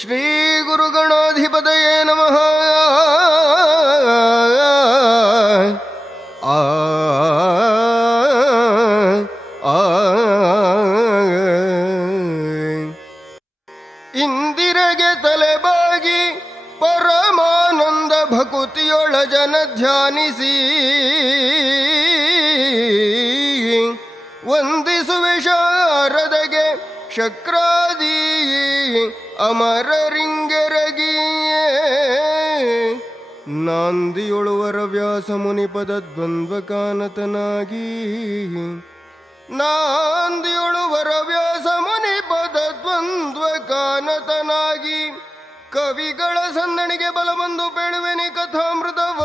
ಶ್ರೀ ಗುರುಗಣಾಧಿಪತಯೇ ನಮಃ. ಆ ಇಂದಿರೆಗೆ ತಲೆಬಾಗಿ ಪರಮಾನಂದ ಭಕುತಿಯೊಳ ಜನ ಧ್ಯಾನಿಸಿ ವಂದಿಸುವೆ ಶಾರದಗೆ ಶಕ್ರಾದಿ ಅಮರರಿಂಗೆರಗಿಯೇ. ನಾಂದಿಯೊಳುವರ ವ್ಯಾಸ ಮುನಿಪದ ದ್ವಂದ್ವ ಕಾನತನಾಗಿ, ನಾಂದಿಯೊಳುವರ ವ್ಯಾಸ ಮುನಿಪದ ದ್ವಂದ್ವ ಕಾನತನಾಗಿ, ಕವಿಗಳ ಸಂದಣಿಗೆ ಬಲಬಂದು ಬೇಳುವೆನಿ ಕಥಾಮೃತವ.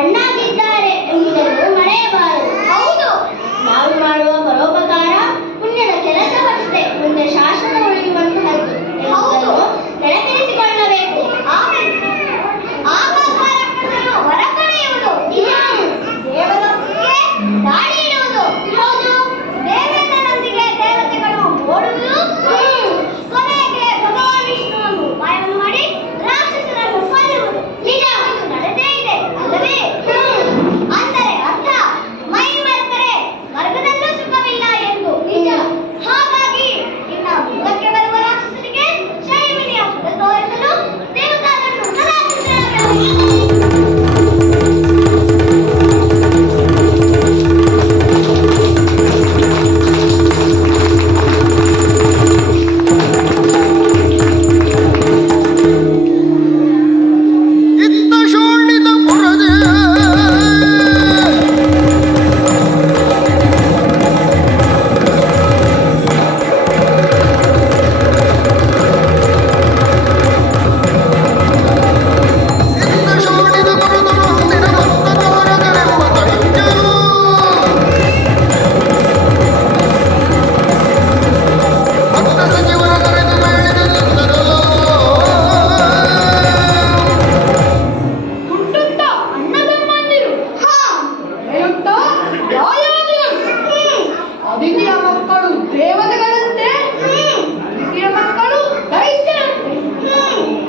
ಮಣ್ಣಾಗಿದ್ದಾರೆ ಎಂಬುದನ್ನು ಮರೆಯಬಾರದು. ಹೌದು, ನಾವು ಮಾಡುವ ಪರೋಪಕಾರ ಪುಣ್ಯದ ಕೆಲಸವಷ್ಟೇ ಮುಂದೆ ಶಾಶ್ವತ ಉಳಿಯುವಂತಹದ್ದು. ಹೌದು, ನೆನಪಿಸಿಕೊಳ್ಳಬೇಕು. ಆಗ ಹೊರ ಪಡೆಯುವುದು ದೇವರೊಂದಿಗೆ ದಾಳಿ ಇಡುವುದು. ಹೌದು, ದೇವೇಂದ್ರನೊಂದಿಗೆ ದೇವತೆಗಳು ಓಡುವುದು. ಕೊನೆಗೆ ಭಗವಾನ್ ವಿಷ್ಣುವನ್ನು ಉಪಾಯವನ್ನು ಮಾಡಿ ರಾಕ್ಷಸರನ್ನು ಕೊಲ್ಲುವುದು. ನಿಜ, ಇದು ನಡೆದೇ ಇದೆ ಅಲ್ಲವೇ? ಅಂದರೆ ಅರ್ಥ ಮೈ ಮರೆತರೆ ಸ್ವರ್ಗದಲ್ಲೂ ಸುಖವಿಲ್ಲ ಎಂದು. ನಿಜ. ಹಾಗಾಗಿ ಇನ್ನ ಮುಂದಕ್ಕೆ ಬರುವ ರಾಕ್ಷಸರಿಗೆ ಶೈವಿನಿಯ ಪದ ತೋರಿಸಲು ದೇವತಾಗಳನ್ನು ರಾಕ್ಷಸರಾಗಬೇಕು. ಇತ್ತ ಶೋಣಿತ ಪುರದೆ ಇತ್ತ ಶೋಣಿತ ಪುರದ ಮುಂದಿನ ಭಕ್ತ ತೋರಗರೆಂಬ ದೈತ್ಯರು ಭಕ್ತ ಸಚಿವರ ಕರೆದು ಬೇಡಿದೆಂದರು. ಹುಟ್ಟುತ್ತ ಅಣ್ಣತಮ್ಮಂದಿರು, ಬೆಳೆಯುತ್ತ ದಾಯಾದಿಗಳು, ಅದಿತಿಯ ಮಕ್ಕಳು ದೇವತೆಗಳಂತೆ, ಅದಿತಿಯ ಮಕ್ಕಳು ದೈತ್ಯರಂತೆ.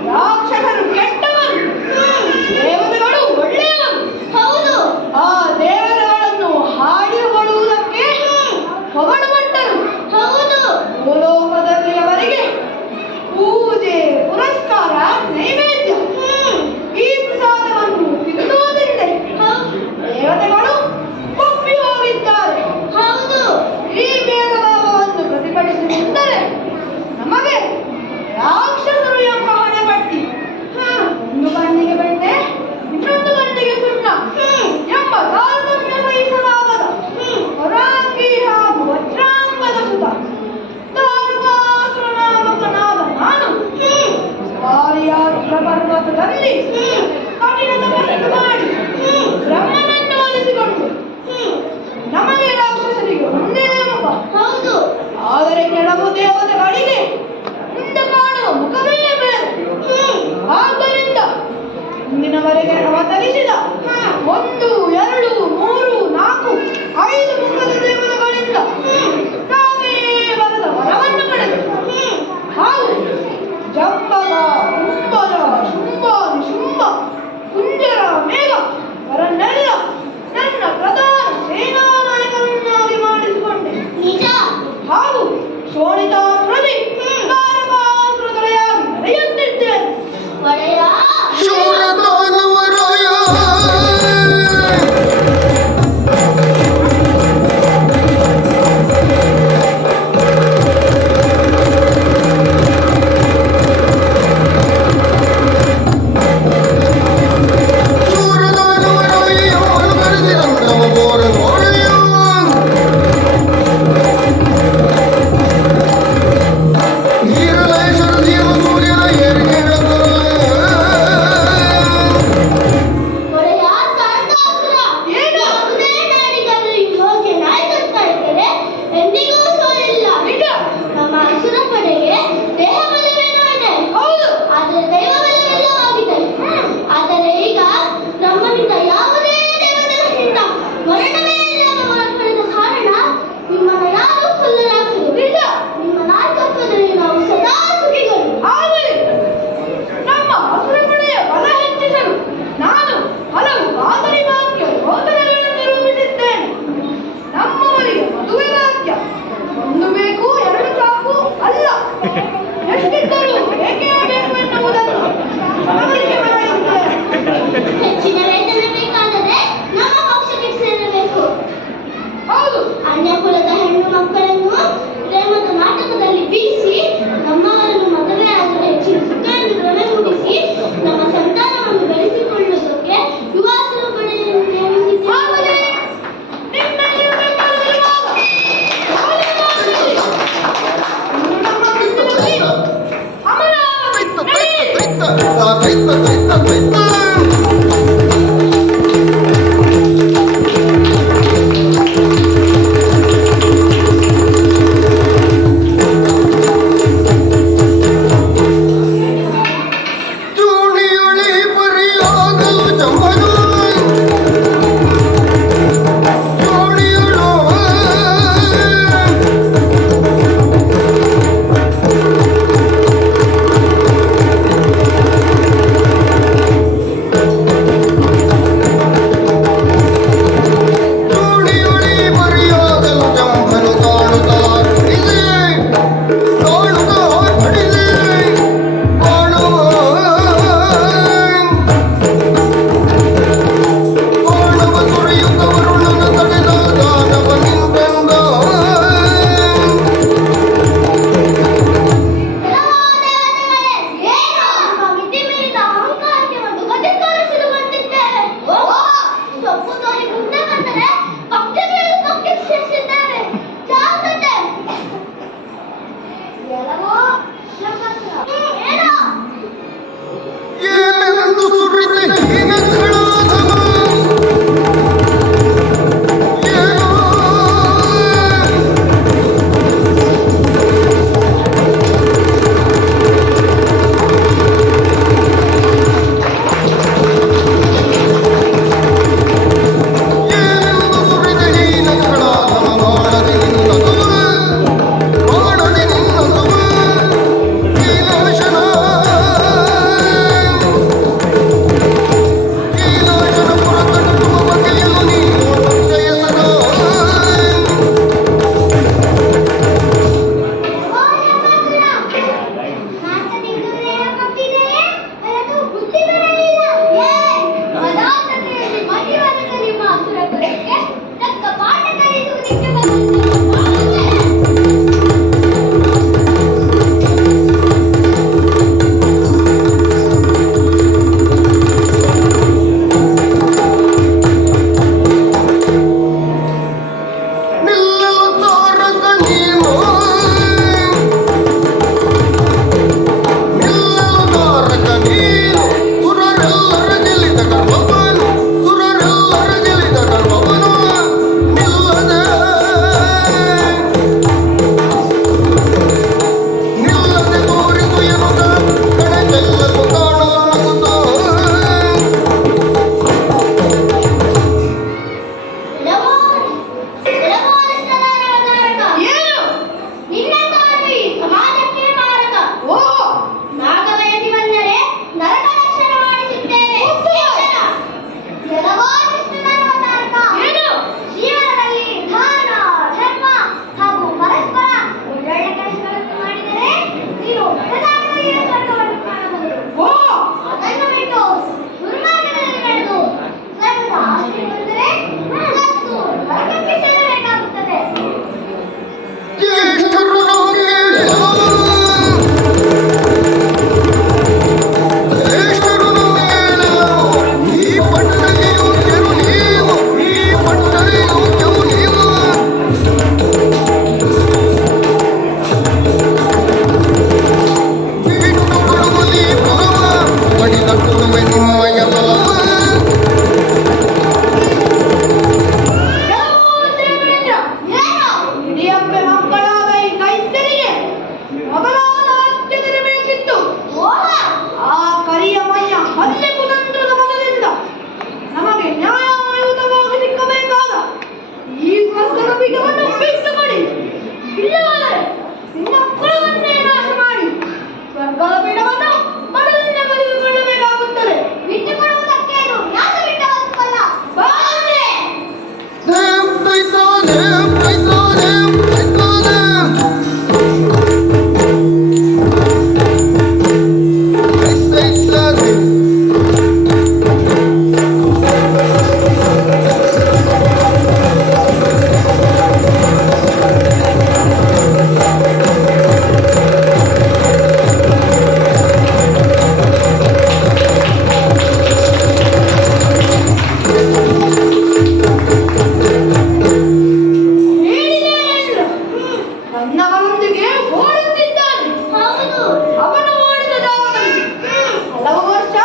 ರಾಕ್ಷಸರು ಕೆಟ್ಟವರು, ದೇವತೆಗಳು ಒಳ್ಳೆಯವರು. ಹೌದು, ಆ ದೇವತೆಗಳನ್ನು ಹಾಡಿಕೊಳ್ಳುವುದಕ್ಕೆ ಹೊಗಳುವಂಟರು. ಹೌದು, ಭೂಲೋಕದಲ್ಲಿ ಅವರಿಗೆ ಪೂಜೆ ಪುರಸ್ಕಾರ ನೈವೇದ್ಯ. ಈ ಪ್ರಸಾದವನ್ನು ತಿನ್ನುವುದಿಲ್ಲ. ದೇವತೆಗಳು ಒಪ್ಪಿ ಹೋಗಿದ್ದಾರೆ. ಹೌದು, ಈ ಭೇದ ಭಾವವನ್ನು ಪ್ರತಿಭಟಿಸಿದರೆ ನಮಗೆ ರಾಕ್ಷಸರು ಎಂಬ ಹಣೆಪಟ್ಟಿ, ಒಂದು ಕಣ್ಣಿಗೆ ಬೆಣ್ಣೆ ಇನ್ನೊಂದು ಕಣ್ಣಿಗೆ ಸುಣ್ಣ ಎಂಬ ತಾರತಮ್ಯ ಸಹಿಸಲಾಗದ ಹೊರಾಂಗಿ ಹಾಗೂ ವಜ್ರಾಂಗದ ಸುತ ತಾರಕಾಸುರನಾಮಕನಾದ ನಾನು ಆರ್ಯಾರ್ಥ ಪರ್ವತದಲ್ಲಿ ಕಠಿಣ ತಪಸ್ಸು ಮಾಡಿ ಬ್ರಹ್ಮನನ್ನು ಒಲಿಸಿಕೊಂಡು ನಮಗೆ ರಾಕ್ಷಸರಿಗೆ ಒಂದೇ ಮುಖ. ಹೌದು, ಆದರೆ ಕೆಲವು ದೇವತೆಗಳಿಗೆ ಮುಂದೆ ಕಾಣುವ ಮುಖವೇ ಬೇರೆ. ಆದ್ದರಿಂದ ಇಂದಿನವರೆಗೆ ಅವತರಿಸಿದ 1, 2, 3, 4, 5 ಮುಖದ ದೇವತೆಗಳಿಂದ ತಾವೇ ಬರದ ವರವನ್ನು ಪಡೆದು ಹಾಗೂ ಜಂಬಗ, ಕುಂಬಲ, ಶುಂಭಾನಿ, ಶುಂಭ, ಕುಂಜರ, ಮೇಘ ಅವರನ್ನೆಲ್ಲ ನನ್ನ ಪ್ರಧಾನ ಸೇನಾನಾಯಕರನ್ನಾಗಿ ಮಾಡಿಸಿಕೊಂಡೆ. ನಿಜ. ಹಾಗೂ ಶೋಣಿತಾಸುರದಿ ತಾರಕಾಸುರದೊರೆಯಾಗಿ ನಡೆಯುತ್ತಿದ್ದೇನೆ. ಶೂರದಾನವರಾಯ ಇಲ್ಲವಾದರೆ ನಿನ್ನ ಕುಲವನ್ನೇ ನಾಶ ಮಾಡಿ ಸ್ವರ್ಗದ ಪೀಠವನ್ನು ಮನದಿಂದ ಕಳೆದುಕೊಳ್ಳಬೇಕಾಗುತ್ತದೆ. ಬಿಟ್ಟುಕೊಡುವುದಕ್ಕೆ ಇದು ಯಾಕೆ ಬಿಟ್ಟ ವಸ್ತುವಲ್ಲ. ಬಾ ಅಂದ್ರೆ. ದೇವ್ ದೈತೋ ದೇವ್ ದೈತೋ ದೇವ್ ದೈತೋ ದೇವ್ ದೈತೋ ದೇವ್ ಹೇಳಿದೆ ಎಂದು ನನ್ನವನೊಂದಿಗೆ ಓಡುತ್ತಿದ್ದಾನೆ. ಹೌದು, ಅವನು ಓಡಿದ ಜಾಗದಲ್ಲಿ ಹಲವು ವರ್ಷ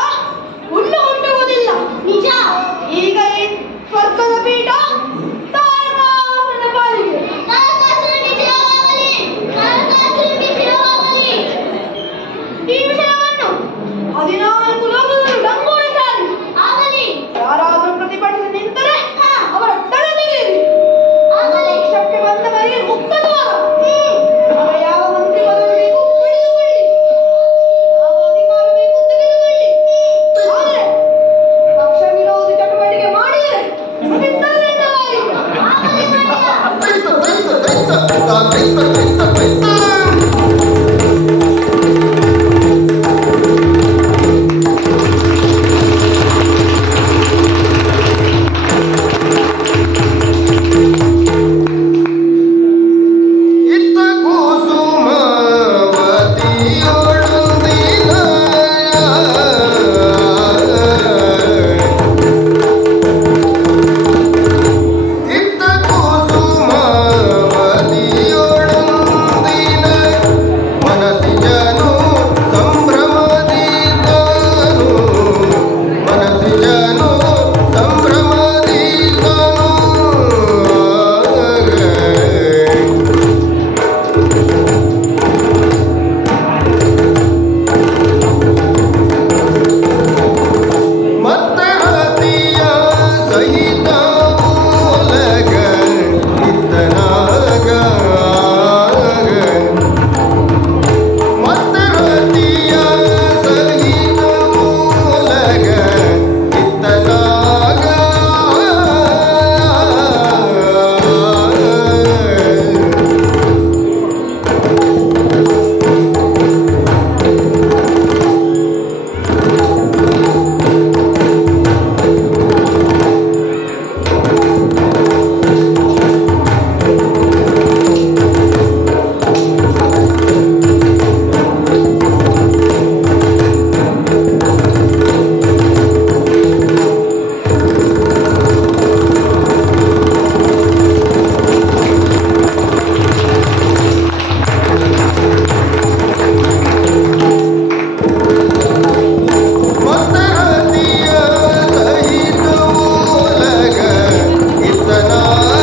ಹುಲ್ಲು ಹುಟ್ಟುವುದಿಲ್ಲ. ನಿಜ. ಈಗ ಈ ಸ್ವರ್ಗದ ಪೀಠ ತಾರಕಾಸುರನ ಪಾಲಿಗೆ. ಈ ವಿಷಯವನ್ನು 14 ಲೋಕಗಳು ಡಂಗೂರಿಸಲಿ. ಯಾರಾದರೂ ಪ್ರತಿಭಟಿಸಿ ನಿಂತರೆ ಅವರ ತಲೆ ತೆಗೆಯಿರಿ. ಮೋಕ್ಷಕ್ಕೆ ಬಂದವರಿಗೆ ಮುಕ್ತ ದ್ವಾರ. ಆಗ ಯಾವ ಮಂತ್ರಿ ಪದವಿ ಬೇಕು ಪಡೆದುಕೊಳ್ಳಿ, ಯಾವ ಅಧಿಕಾರ ಬೇಕು ತೆಗೆದುಕೊಳ್ಳಿ. ಆದರೆ ಪಕ್ಷ ವಿರೋಧಿ ಚಟುವಟಿಕೆ ಮಾಡಿದರೆ ನಮಗೆ ದಂಡವಾಗಿದೆ. ದೈತ ದೈತ ದೈತ ದೈತ ದೈತ ದೈತ ಇತ್ತ ಕುಸುಮಾವತಿಯೊಳೊಂದಿನ ಇತ್ತ ಕುಸುಮಾವತಿಯೊಳೊಂದಿನ ಮನಸ್ಸಿಜನು ಸಂಭ್ರಮದಿದ್ದನು ಮನಸ್ಸಿಜನು ಸಂಭ್ರಮದಿದ್ದನು ಮತ್ತೆ ಹತಿಯ ಸಹಿತ ಮೂಲಗ ಇತ್ತನಾಗ ಮತ್ತೆ ಹತಿಯ ಸಹಿತ ಮೂಲಗ ಇತ್ತನಾಗ ಮತ್ತೆ ಹತಿಯ ಸಹಿತ ಮೂಲಗ ಇತ್ತನಾಗ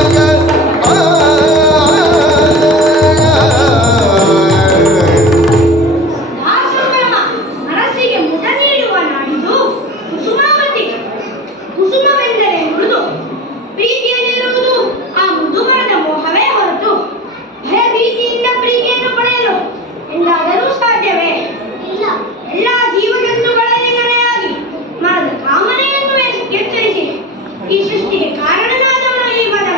ದಾಸೋಹಮ ಮನಸ್ಸಿಗೆ ಮುದ ನೀಡುವ ನಾಡಿದು ಕುಸುಮಾವತಿ. ಕುಸುಮವೆಂದರೆ ಮೃದು. ಪ್ರೀತಿಯಲ್ಲಿರುವುದು ಆ ಮೃದು ಮರದ ಮೋಹವೇ ಹೊರತು ಭಯ ಭೀತಿಯಿಂದ ಪ್ರೀತಿಯನ್ನು ಪಡೆಯಲು ಎಂದಾದರೂ ಸಾಧ್ಯವೇ? ಇಲ್ಲ. ಎಲ್ಲ ಜೀವಜಂತುಗಳಲ್ಲಿ ನೆಲೆಯಾಗಿ ಮರದ ಕಾಮನೆಯನ್ನು ಎಚ್ಚರಿಸಿ ಈ ಸೃಷ್ಟಿಗೆ ಕಾರಣನಾದವನು ಈ ಮದನ.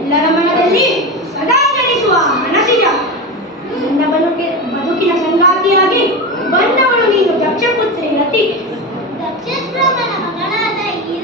ಎಲ್ಲರ ಮನದಲ್ಲಿ ಸದಾ ಜನಿಸುವ ಮನಸ್ಸಿನ ನನ್ನ ಬದುಕಿನ ಸಂಗಾತಿಯಾಗಿ ಬಂದವಳು ನೀನು ದಕ್ಷಪುತ್ರಿ ರತಿ. ದಕ್ಷಪ್ರಭನ ಮಗಳಾದ ಈ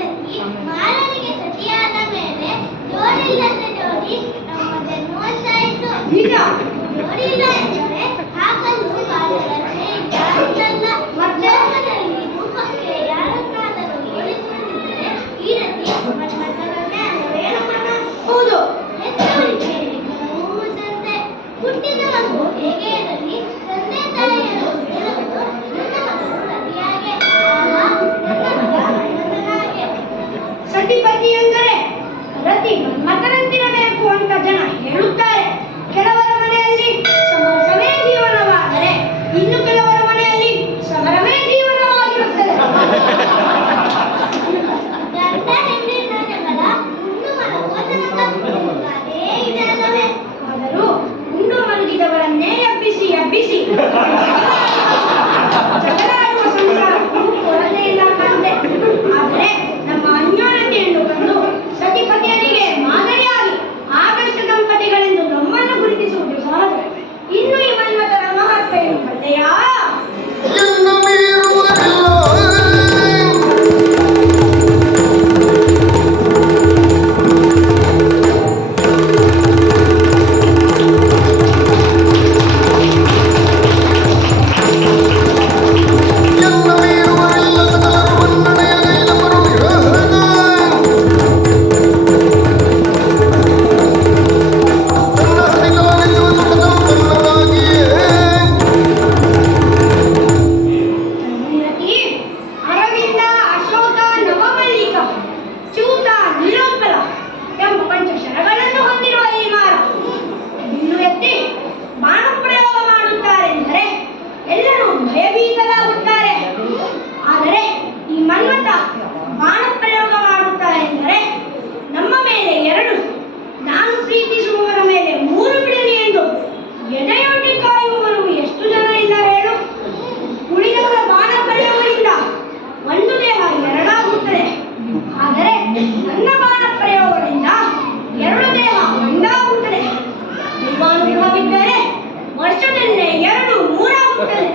ಹೋಗುತ್ತೇನೆ.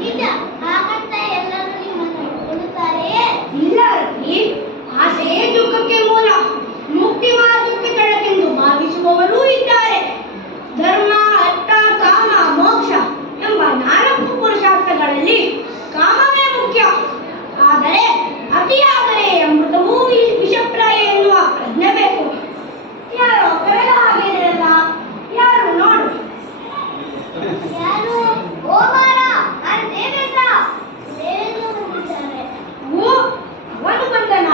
ನಿಜ, ಹಾಗಂತ ಎಲ್ಲರೂ ನಿಮ್ಮನ್ನು ಕೊಡುತ್ತಾರೆಯೇ? ಇಲ್ಲ ರತಿ, ಆಸೆಯೇ ದುಃಖಕ್ಕೆ ಮೂಲ. ಮುಕ್ತಿ ಮಾರ್ಗಕ್ಕೆ ತಡಕೆಂದು ಭಾವಿಸುವವರೂ ಇದ್ದಾರೆ. ಧರ್ಮ, ಅರ್ಥ, ಕಾಮ, ಮೋಕ್ಷ ಎಂಬ 4 ಪುರುಷಾರ್ಥಗಳಲ್ಲಿ ಕಾಮವೇ ಮುಖ್ಯ. ಆದರೆ ಅತಿಯಾದರೆ ಅಮೃತವೂ ವಿಷಪ್ರಾಯ ಎನ್ನುವ ಪ್ರಜ್ಞೆ ಬೇಕು. ಯಾರೋ ಕರೆದ ಹಾಗೆ ಇದೆಯಲ್ಲ, ಯಾರು ನೋಡು. ಯಾರು? ಓ ಮಾರ, ನಾನು ದೇವೇಂದ್ರ. ದೇವೇಂದ್ರ ಬಂದಿದ್ದಾರೆ. ಓ, ಅವನು ಬಂದನ.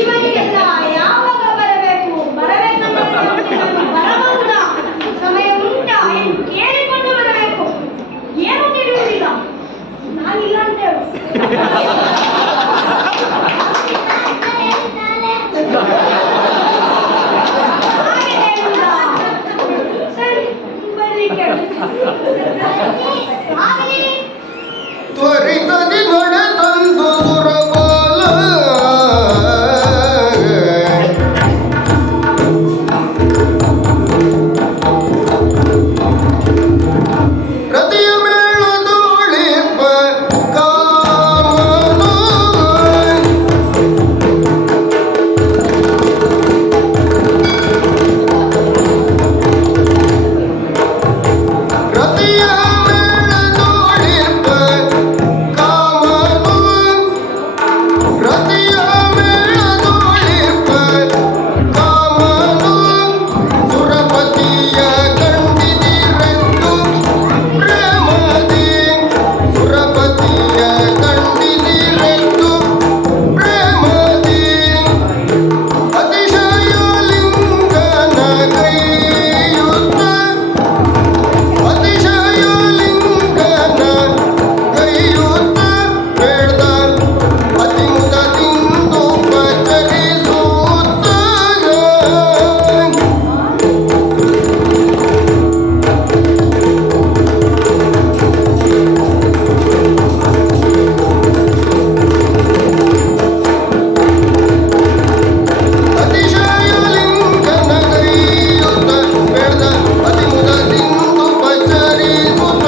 ಇವರಿಗೆಲ್ಲ ಯಾವಾಗ ಬರಬೇಕು, ಬರಬೇಕಂದ್ರೆ ಬರಬಹುದಾ, ಸಮಯ ಉಂಟಾ ಎಂದು ಕೇಳಿಕೊಂಡು ಬರಬೇಕು. ಏನು ತಿಳಿಯುವುದಿಲ್ಲ. ನಾನಿಲ್ಲ ಅಂತೇಳು. ಹಾಗೆ ಹೇಳುವುದ? ಸರಿ, ಬರ್ಲಿಕ್ಕೆ ಹೇಳು. ಆಗಲಿ. ತ್ವರಿತದಿ ನಡೆದಂದು ಸುರಪಾಲ ರತಿಯ ಮೇಳದೋಳಿಪ ಕಾಮನು ರತಿಯ ಮೇಳದೋಳಿಪ ಕಾಮನು ರತಿಯ ಮೇಳದೋಳಿಪ ಕಾಮನು ಸುರಪತಿಯ ಕಂಡಿದಿರೆಂದು ಪ್ರೇಮದಿ ಸುರಪತಿಯ ಕಂಡಿದಿರೆಂದು ಪ್ರೇಮದಿ ಅತಿಶಯಲಿಂಗನ ಕೈಯುತ್ತ ಅತಿಶಯಲಿಂಗನ ಕೈಯುತ್ತ ಬೇಡ್ದ ಅತಿ ಮುದದಿಂದು ಪಚರಿಸುತ್ತ ಅತಿಶಯಲಿಂಗನ ಕೈಯುತ್ತ ಬೇಡ್ದ ಅತಿ ಮುದದಿಂದು ಪಚರಿಸುತ್ತ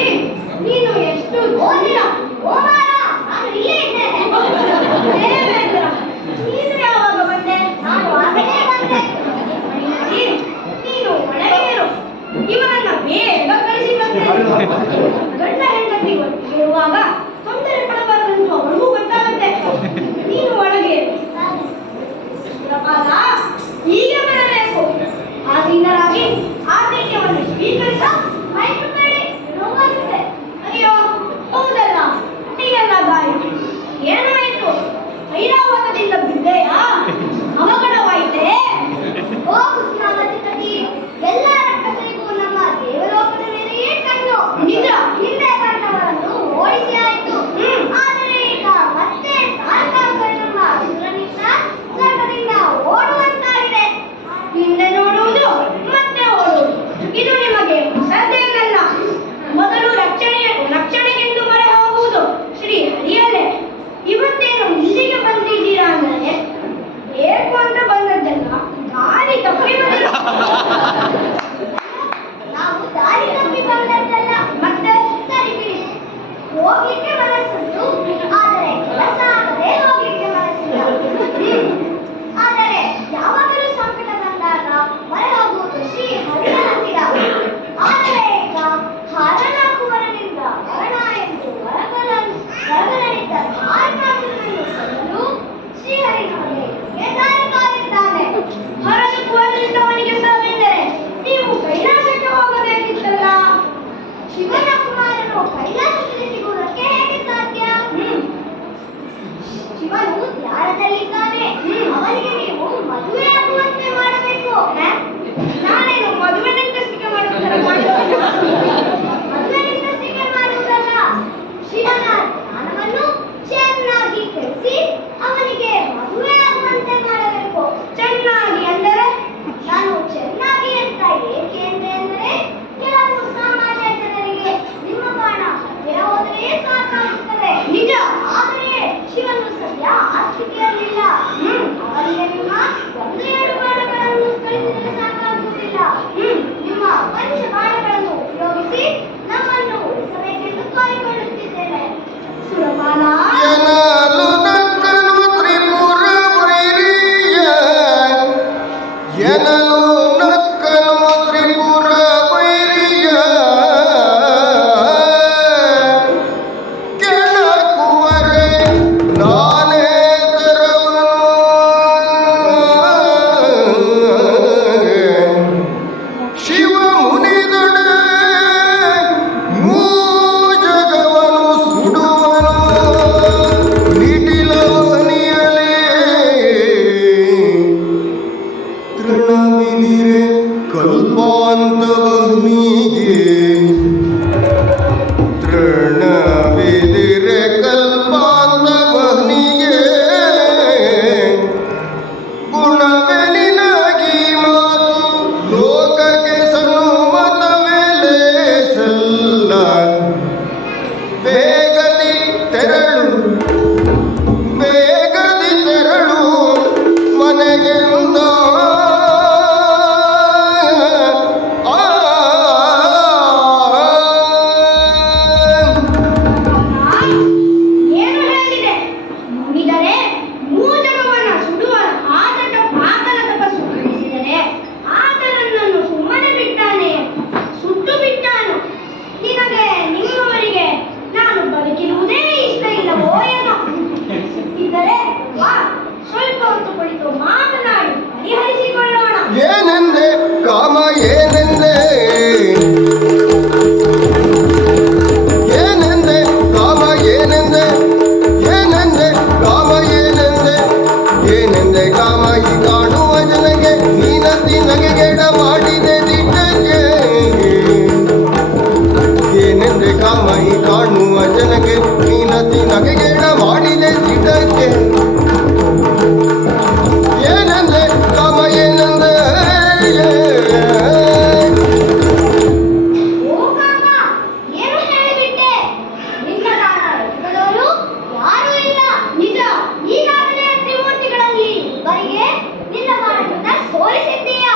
ಏ, ನೀನು ಎಷ್ಟು ಓದಿನ? ಓ ಮಾರ, ನಾನು ಇಲ್ಲೇ ಇದ್ದೇನೆ. ದೇವೇಂದ್ರ, ನೀನು ಯಾವಾಗ ಬಂದೆ? ನಾನು ಆಗಲೇ ಬಂದೆ. ಏ, ನೀನು ಒಳಗೆ ಇರು. ಇವನನ್ನ ಬೇಗ ಕಳಿಸಿ ಬಂದೆ. ಗಂಡ ಹೆಂಡತಿ ಇರುವಾಗ ತೊಂದರೆ ಪಡಬಾರದಂತ ಅವಳಿಗೂ ಗೊತ್ತಾಗುತ್ತೆ. ನೀನು ಒಳಗೆ ಇರು. ಪ್ರಪಾದ ಈಗ ಬರಬೇಕು. ಆಸೀನರಾಗಿ ಆತಿಥ್ಯವನ್ನು ಸ್ವೀಕರಿಸ ಭಯಪಡಬೇಡಿ, ನೋವಾಗುತ್ತೆ. ಅಯ್ಯೋ, ಹೌದಲ್ಲ, ನೀನೆಲ್ಲ ಗಾಯ. ಏನಾಯಿತು? ಐರಾವತದಿಂದ ಬಿದ್ದೆಯಾ? ಅವಘಡವಾಯಿತೇ? ಓ ಕೃಷ್ಣಾವತಿ, ಎಲ್ಲ ರಕ್ಕಸರಿಗೂ ನಮ್ಮ ದೇವಲೋಕದ ಮೇಲೆಯೇ ಕಣ್ಣು. ನಿಜ. ಹಿಂದೆ ಕಂಡವರನ್ನು ಓಡಿಸಿ ಆಯಿತು. ಆದರೆ ಈಗ ಮತ್ತೆ ತಾರಕಾಸುರನೆಂಬ ಅಸುರನಿಂದ ಸ್ವರ್ಗದಿಂದ ಓಡುವಂತಾಗಿದೆ. ಹಿಂದೆ ನೋಡುವುದು ಮತ್ತೆ ಎನಲು ನಕ್ಕನು ತ್ರಿಪುರ ವೈರಿಯ ಕೆಣಕುವರೆ ನಾನೇ ತರವನು ಶಿವ ಮುನಿದೊಡೆ ಮೂಜಗವನು ಸುಡುವನು ನಿಟಿಲವನಿಯಲೇ ತೃಣವಿದಿರೆ ಕಲ್ಪಾಂತವನಿಗೆ ತೃಣವಿದಿರೆ ಕಲ್ಪಾಂತವನಿಗೆ ಗುಣವೆನಿನಾಗಿ ಮಾತು ಲೋಕಕ್ಕೆ ಸನ್ಮತವೆಲೆ ಸಲ್ಲ ಬೇಗದಿ ತೆರಳು ಬೇಗದಿ ತೆರಳು ಮನೆಗೆಂದ ಏನು ಹೇಳಿದೆ? ನುಡಿದರೆ ಮೂಜಗವನ್ನ ಸುಡುವ ಆತನ ಪಾತನ ತಪಸ್ಸು ಕಳಿಸಿದರೆ ಆತ ನನ್ನನ್ನು ಸುಮ್ಮನೆ ಬಿಟ್ಟಾನೆ, ಸುಟ್ಟು ಬಿಟ್ಟಾನು. ನಿನಗೆ ನಿಮ್ಮವರಿಗೆ ನಾನು ಬದುಕಿರುವುದೇ ಇಷ್ಟ ಇಲ್ಲವೋ ಏನೋ? ಇದ್ದರೆ ವಾ, ಸ್ವಲ್ಪ ಹೊತ್ತು ಕುಳಿತು ಮಾತನಾಡಿ ಪರಿಹರಿಸಿಕೊಳ್ಳೋಣ. ಏನೆಂದೆ ಕಾಮ ಏನೆಂದೆ ಏನೆಂದೆ ಕಾಮ ಏನೆಂದೆ ಏನೆಂದೆ ಕಾಮ ಏನೆಂದೆ ಏನೆಂದೆ ಕಾಮ ಈ ಕಾಣುವ ಜನಗೆ ನೀನತಿ ನಗೆಗೆಡ ಮಾಡಿದೆ ದಿಟ್ಟಕ್ಕೆ ಏನೆಂದೆ ಕಾಮ ಈ ಕಾಣುವ ಜನಗೆ ನೀನತಿ ನಗೆಗೆಡ ಮಾಡಿದೆ ದಿಟ್ಟಕ್ಕೆ ಏನೆಂದೆ ಕಾಮ ಏನೆಂದೆ ಓ ಕಾಮ, ಏನು ಹೇಳಿಬಿಟ್ಟೆ? ನಿನ್ನ ದಾನ ರಚಿಸಿದವರು ಯಾರೂ ಇಲ್ಲ. ನಿಜ, ಈಗಾಗಲೇ ತ್ರಿಮೂರ್ತಿಗಳಲ್ಲಿ ಇಬ್ಬರಿಗೆ ನಿನ್ನ ಬಾಣದಿಂದ ಸೋಲಿಸಿದ್ದೀಯ.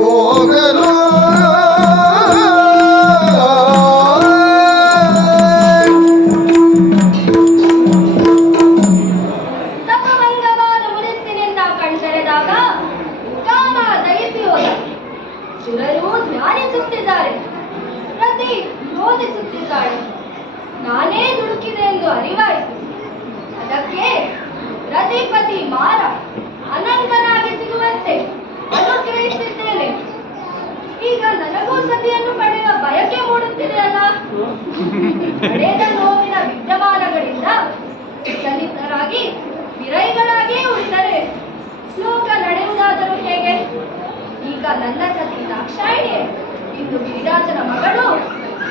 ಹೋಗಲು ತಪಭಂಗವಾದ ಮುನಿಸ್ಸಿನಿಂದ ಕಣ್ತೆರೆದಾಗ ಕಾಮ ದಹಿಸಿ ಹೋದ. ಸುರರು ಧ್ಯಾನಿಸುತ್ತಿದ್ದಾರೆ, ರತಿ ರೋಧಿಸುತ್ತಿದ್ದಾಳೆ. ನಾನೇ ದುಡುಕಿದೆ ಎಂದು ಅರಿವಾಯಿತು. ಅದಕ್ಕೆ ರತಿಪತಿ ಮಾರ ಅನಂತನಾಗಿ ಸಿಗುವಂತೆ ಅನುಗ್ರಹಿಸಿದ್ದೇನೆ. ಈಗ ನನಗೂ ಸತಿಯನ್ನು ಪಡೆಯುವ ಬಯಕೆ ಮೂಡುತ್ತಿದೆಯಲ್ಲ. ಪಡೆದ ನೋವಿನ ವಿದ್ಯಮಾನಗಳಿಂದ ಚಲಿತರಾಗಿ ವಿರೈಗಳಾಗಿಯೇ ಉಳಿದರೆ ಲೋಕ ನಡೆಯುವುದಾದರೂ ಹೇಗೆ? ಈಗ ನನ್ನ ಸತಿ ದಾಕ್ಷಾಯಿಣಿಯೇ ಇಂದು ಗಿರಿರಾಜನ ಮಗಳು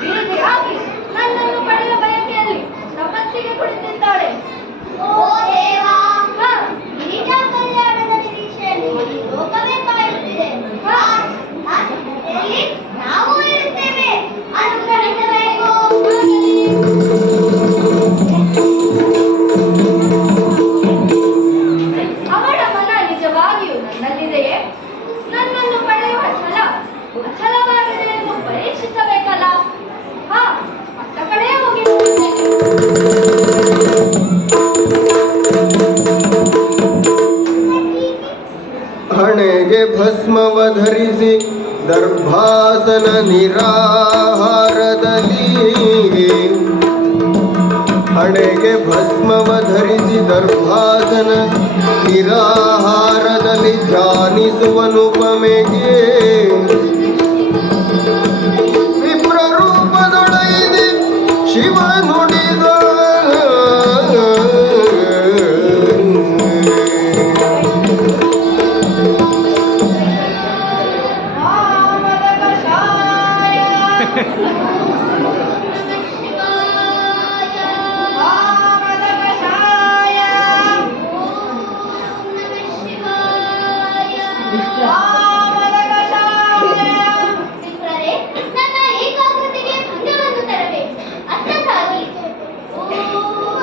ವಿರುದ್ಧೆಯಾಗಿ ನನ್ನನ್ನು ಪಡೆಯುವ ಬಯಕೆಯಲ್ಲಿ ತಪಸ್ಸಿಗೆ ಕುಳಿತಿದ್ದಾಳೆ. ಓ ದೇವಾ, ಹಾ, ಗಿರಿಜಾ ಕಲ್ಯಾಣದ ನಿರೀಕ್ಷೆಯಲ್ಲಿ ಲೋಕವೇ ಕಾಯುತ್ತಿದೆ. ಆ ಜೊತೆಯಲ್ಲಿ ನಾವು ಇರುತ್ತೇವೆ, ಅನುಗ್ರಹಿಸಬೇಕು. ಅವಳ ಮನ ನಿಜವಾಗಿಯೂ ನನ್ನಲ್ಲಿದೆಯೇ? ನನ್ನನ್ನು ಪಡೆಯುವ ಛಲ ಅಚಲವಾಗಿದೆ ಎಂದು ಪರೀಕ್ಷಿಸಬೇಕಲ್ಲ. ಹಾ, ಅತ್ತ ಕಡೆ ಹೋಗಿ ಹಣೆಗೆ ಭಸ್ಮವ ಧರಿಸಿ ದರ್ಭಾಸನ ನಿರಾಹಾರದಲ್ಲಿ ಹಣೆಗೆ ಭಸ್ಮವ ಧರಿಸಿ ದರ್ಭಾಸನ ನಿರಾಹಾರದಲ್ಲಿ ಧ್ಯಾನಿಸುವನುಪಮೆಗೆ ವಿಪ್ರರೂಪದೊಳಗಿದೆ ಶಿವ ನುಡಿದ ಮಿತ್ರರೇ, ನನ್ನ ಏಕಾಗ್ರತೆಗೆ ಭಂಗವನ್ನು ತರಬೇಕು. ಅರ್ಥಕ್ಕಾಗಿ ಓಂ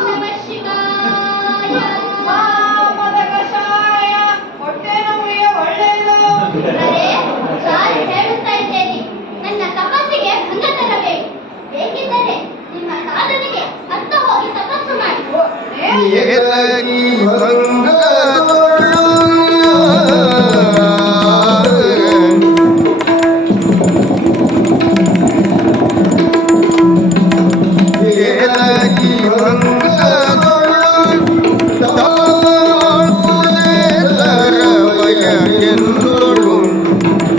ನಮಃ ಶಿವಾಯ. ಮಿತ್ರರೇ, ಸಾರಿ ಹೇಳುತ್ತಾ ಇದ್ದೇನೆ, ನನ್ನ ತಪಸ್ಸಿಗೆ ಭಂಗ ತರಬೇಕು. ಬೇಕಿದ್ದರೆ ನಿಮ್ಮ ಸಾಧನೆಗೆ ಅತ್ತ ಹೋಗಿ ತಪಸ್ಸು ಮಾಡಿ. ಏಲಗಿ ಭಂಗದೊಳು ಏಲಗಿ ಭಂಗದೊಳು ತಪಮಾಡ್ಪುದೆ ತರವಯಗೆನ್ನೋಳು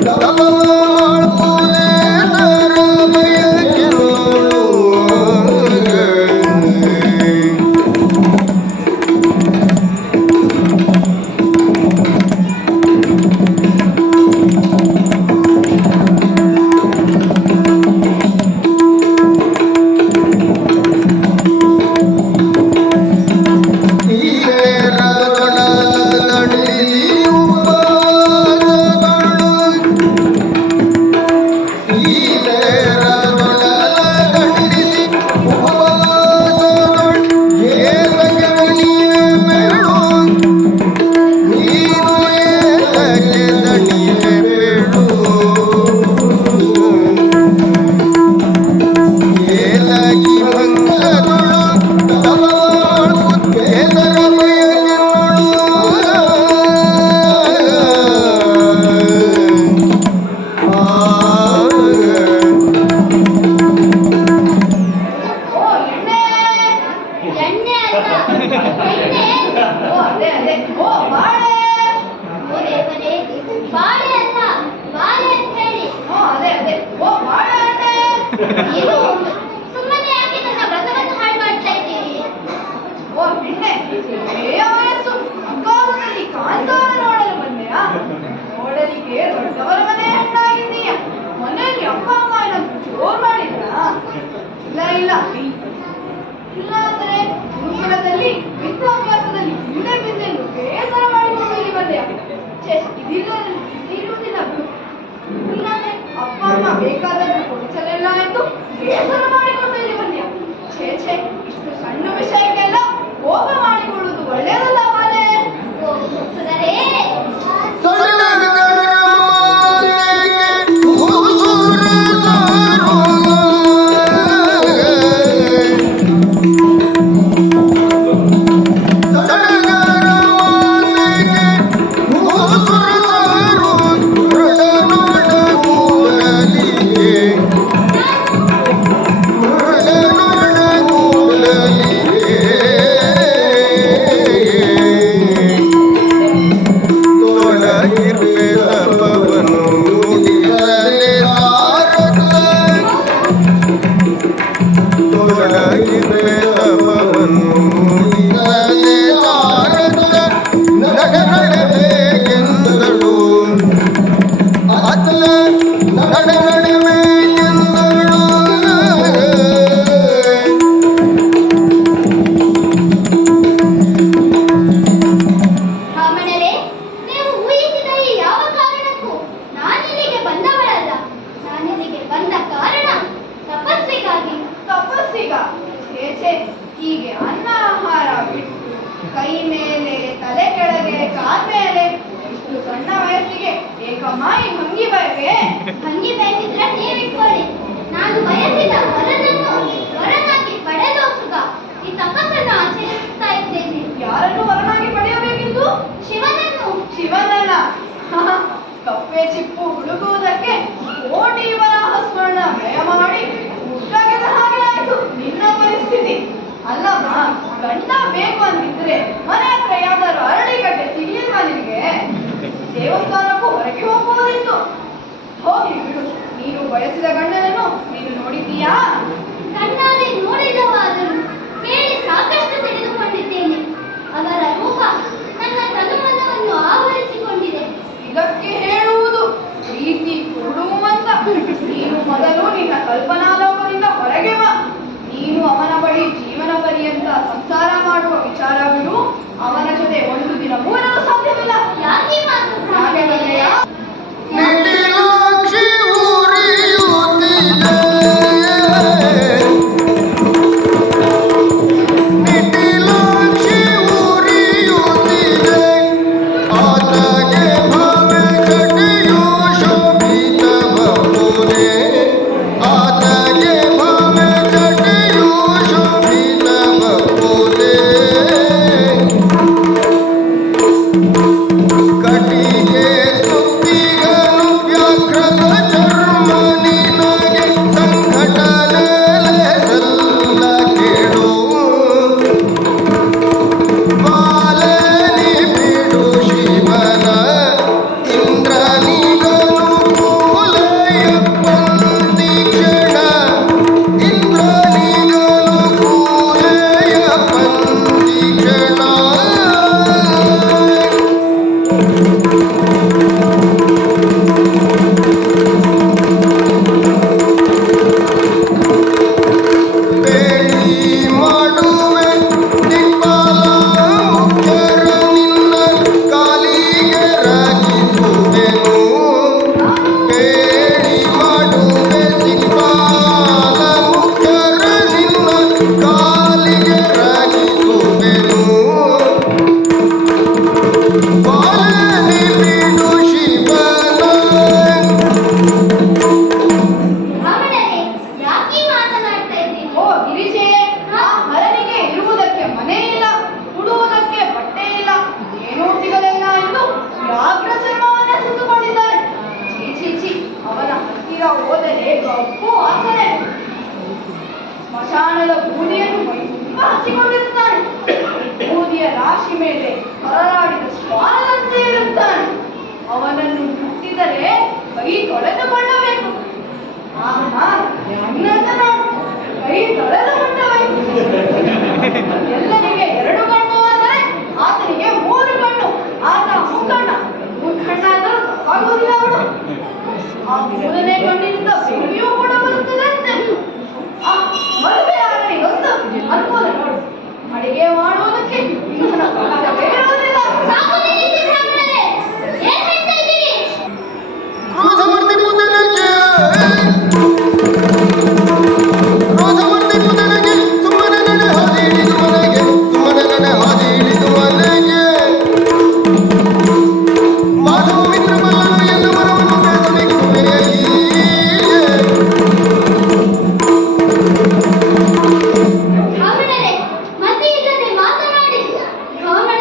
ತಪಮಾಡ್ಪುದೆ ತರವಯಗೆನ್ನೋಳು ಎಣ್ಣೆ ಅಲ್ಲ, ಎಣ್ಣೆ. ಓ ಅದೇ ಅದೇ, ಓ ಬಾಳೆ. ಓ ದೇವರೇ, ಬಾಳೆ ಅಲ್ಲ, ಬಾಳೆ ಅಂತ ಹೇಳಿ. ಓ ಅದೇ ಅದೇ, ಓ ಬಾಳೆ ಅಂತೆ. ಇದು ಸುಮ್ಮನೆ ಯಾಕೆ ನನ್ನ ವ್ರತವನ್ನು ಹಾಳು ಮಾಡ್ತಾ ಇದ್ದೀರಿ? ಓ ಹೆಣ್ಣೆ, ಏ ವಯಸ್ಸು ಅಕ್ಕಾಲದಲ್ಲಿ ಕಾಂತಾರ ನೋಡಲು ಬಂದೆಯಾ? ನೋಡಲಿಕ್ಕೆ ದೊಡ್ಡವರ ಮನೆ ಹೆಣ್ಣಾಗಿದ್ದೀಯ. ಮನೆಯಲ್ಲಿ ಅಪ್ಪ ಅಮ್ಮ ಏನಾದ್ರು ಜೋರ್ ಮಾಡಿದ್ರಾ? ಇಲ್ಲ ಇಲ್ಲ ಇಲ್ಲ ಅಂದ್ರೆ ಗುರುಕುಲದಲ್ಲಿ ವಿದ್ಯಾಭ್ಯಾಸದಲ್ಲಿ ಹಿಂದೆ ಬಿದ್ದೆಂದು ಬೇಸರ ಮಾಡಿಕೊಂಡು ಇಲ್ಲಿ ಬಂದೆಯ? ಇದಿರುವುದಿಲ್ಲ ಬಿಡು. ಇಲ್ಲಾಂದ್ರೆ ಅಪ್ಪ ಅಮ್ಮ ಬೇಕಾದನ್ನು ಕೊಡಿಸಲಿಲ್ಲ ಎಂದು ಬೇಸರ ಮಾಡಿಕೊಂಡು ಇಲ್ಲಿ ಬಂದೆಯ? ಛೇ ಛೇ, ಇಷ್ಟು ಸಣ್ಣ ವಿಷಯಕ್ಕೆಲ್ಲ ಕೋಪ ಮಾಡಿಕೊಳ್ಳುವುದು ಒಳ್ಳೆಯದಲ್ಲ ಮಾಲೆ. ಓ ಸುಂದರೇ, ಸೊಳ್ಳೆ ಕಪ್ಪೆ ಚಿಪ್ಪು ಹುಡುಗುವುದಕ್ಕೆ ಕೋಟಿ ವರಾಹ ಸ್ವರ್ಣ ವ್ಯಯ ಮಾಡಿ ಮುಟ್ಟಗೆದ ಹಾಗೆ ಆಯ್ತು ನಿನ್ನ ಪರಿಸ್ಥಿತಿ. ಅಲ್ಲಮ್ಮ, ಗಂಡ ಬೇಕು ಅಂತಿದ್ರೆ ಮನೆ ಹತ್ರ ಯಾವ್ದಾದ್ರು ಅರಳಿಗಡ್ಡೆ ಸಿಗ್ಲಿಲ್ವಾ ನಿನಗೆ? ದೇವಸ್ಥಾನಕ್ಕೂ ಹೊರಗೆ ಹೋಗುವುದಿತ್ತು. ಹೋಗಿ ಬಿಡು, ನೀನು ಬಯಸಿದ ಗಂಡನನ್ನು ನೀನು ನೋಡಿದ್ದೀಯಾ? ಕಣ್ಣಾರೆ ನೋಡಿದವಾದರೂ ಕೇಳಿ ಸಾಕಷ್ಟು ತಿಳಿದುಕೊಂಡಿದ್ದೇನೆ. ಅವರ ರೂಪ ನನ್ನ ತನುಮನವನ್ನು ಆವರಿಸಿಕೊಂಡಿದೆ. ಇದಕ್ಕೆ ಹೇಳುವುದು ಪ್ರೀತಿ ಕೊಡುವಂತ. ನೀನು ಮೊದಲು ನಿನ್ನ ಕಲ್ಪನಾ ಲೋಕದಿಂದ ಹೊರಗೆ ಬಾ. ನೀನು ಅವನ ಬಳಿ ಜೀವನ ಪರ್ಯಂತ ಸಂಸಾರ ಮಾಡುವ ವಿಚಾರ ಬಿಡು. ಅವನ ಜೊತೆ ಒಂದು ದಿನ ಮೂರಲು ಸಾಧ್ಯವಿಲ್ಲ. ಯಾಕೆ ಮಾತು ಹಾಗೆ ಬಂದೆಯಾ? ನಿಟಿಲಾಕ್ಷಿ ಉರಿಯುತ್ತಿದೆ, ನಿಟಿಲಾಕ್ಷಿ ಉರಿಯುತ್ತಿದೆ, ಆತಗೆ ಭವೆ ಕಟಿಯು ಶೋಭಿತಬಹುದೇ, ಆತಗೆ ಭವೆ ಕಟಿಯು ಶೋಭಿತಬಹುದೇ, ಕಟಿಗೆ ಸುತ್ತಿಗನು ವ್ಯಾಘ್ರದ ಚರ್ಮ ನಿನಗೆ ಸಂಕಟ ನೆಲೆಸಲ್ಲ ಕೇಳು, ಬಾಲನಿ ಬಿಡು ಶಿವನ ಇಂದ್ರನಿಗನು ಕೂಲೆಯ ಪಂಕ್ತಿ ಕ್ಷಣ, ಇಂದ್ರನಿಗನು ಕೂಲೆಯ ಪಂಕ್ತಿ ಕ್ಷಣ. ಬೇಡಿ ಮಾಡುವೆ ದಿಕ್ಪಾಲ ಮುಖ್ಯರ ನಿನ್ನ ಕಾಲಿಗೆ ರಾಜಿಸುವೆನು, ಬೇಡಿ ಮಾಡುವೆ ದಿಕ್ಪಾಲ ಮುಖ್ಯರ ನಿನ್ನ ಕಾಲಿಗೆ ರಾಜಿಸುವೆನು, ಬಾಲನಿ ಬಿಡು ಶಿವನ. ಬ್ರಾಹ್ಮಣರೇ, ಯಾಕೆ ಮಾತನಾಡ್ತಾ ಇದ್ದೀರಿ? ಓ ಗಿರಿಜೆ, ಆ ಹರನಿಗೆ ಇರುವುದಕ್ಕೆ ಮನೆ ಇಲ್ಲ, ಉಡುವುದಕ್ಕೆ ಬಟ್ಟೆ ಇಲ್ಲ, ಏನೂ ಸಿಗಲಿಲ್ಲ ಎಂದು ವ್ಯಾಘ್ರ ಚರ್ಮವನ್ನೇ ಸುತ್ತುಕೊಂಡಿದ್ದಾನೆ. ಛೀ ಛೀ ಛೀ, ಅವನ ಹತ್ತಿರ ಹೋದರೆ ಕಪ್ಪು ವಾಸನೆ. ಸ್ಮಶಾನದ ಬೂದಿಯನ್ನು ಮೈ ತುಂಬ ಹಚ್ಚಿಕೊಂಡಿರುತ್ತಾನೆ. ಬೂದಿಯ ರಾಶಿ ಮೇಲೆ ಹೊರಲಾಡಿದ ಶ್ವಾನದಂತೆ ಇರುತ್ತಾನೆ. ಅವನನ್ನು ಮುಟ್ಟಿದರೆ ಕೈ ತೊಳೆದುಕೊಳ್ಳಬೇಕು. ಆಹಾ, ಹೆಂಗಂತ ನೋಡು, ಕೈ ತೊಳೆದು ಮುಟ್ಟಬೇಕು. ಎಲ್ಲರಿಗೆ 2 ಕಣ್ಣು ಅಂದರೆ ಆತನಿಗೆ 3 ಕಣ್ಣು. ಆತ ಮುಕ್ಕಣ್ಣ, ಮುಕ್ಕಣ್ಣ ಅಂದರೂ ತಪ್ಪಾಗುವುದಿಲ್ಲ ಅವಳು. ಆ 3ನೇ ಕಣ್ಣಿನಿಂದ ಬೆಂಕಿಯೂ ಕೂಡ ಬರುತ್ತದೆ ಅಂತೆ. ಆ ಮದುವೆ ಆಗಲಿಗೊಂದು ಅನುಕೂಲ ನೋಡು, ಅಡಿಗೆ ಮಾಡುವುದಕ್ಕೆ ಇಂಧನ ಪಕ್ಕದಲ್ಲೇ ಇರುವುದಿಲ್ಲ. ಸಾಕು ನಿಲ್ಲಿಸಿ ಬ್ರಾಹ್ಮಣರೇ, ಏನ್ ಹೇಳ್ತಾ ಇದ್ದೀರಿ? ಕ್ರೋಧಮೂರ್ತಿ ಪುತ್ರನಿಗೆ, ಕ್ರೋಧಮೂರ್ತಿ ಪುತ್ರನಿಗೆ ಸುಮ್ಮನೆ ನಡೆ ಹಾದಿ ಹಿಡಿದು ಮನೆಗೆ, ಸುಮ್ಮನೆ ನಡೆ ಹಾದಿ ಹಿಡಿದು ಮನೆಗೆ, ಮಾಧವ ಮಿತ್ರ ಬಲ್ಲನು ಎಲ್ಲ ಮರವನ್ನು ಬೆಳೆಸಬೇಕು ಹೀಗೆ. ಬ್ರಾಹ್ಮಣರೇ, ಮತಿ ಇಲ್ಲದೆ ಮಾತನಾಡಿ. ಬ್ರಾಹ್ಮಣ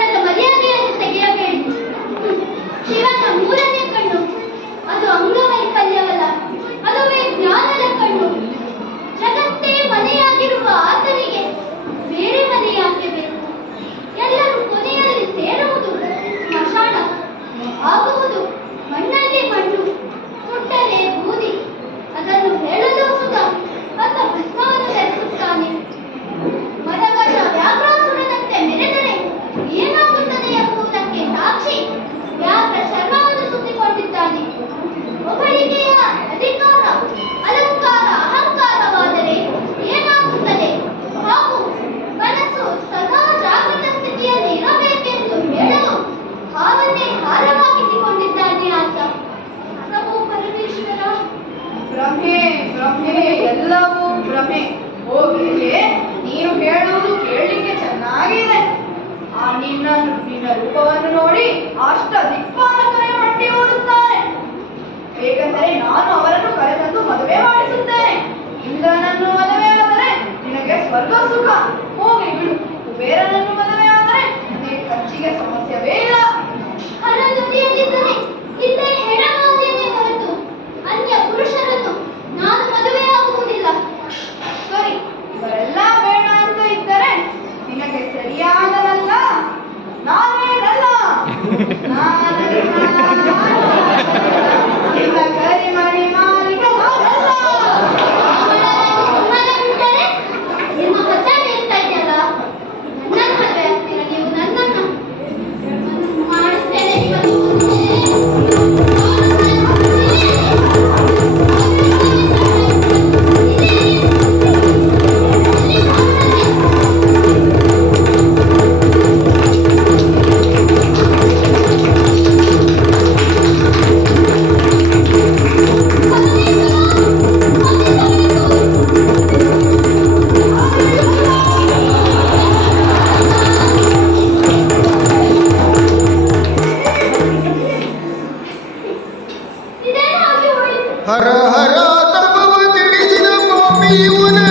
ಹರ ಹರ ತಪವ ತಿಳಿಸಿದ ಪಾಪಿ ಇವನೇ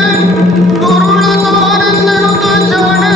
ದುರುಳ ತಾನೆಂದನು ಜಾಣೆ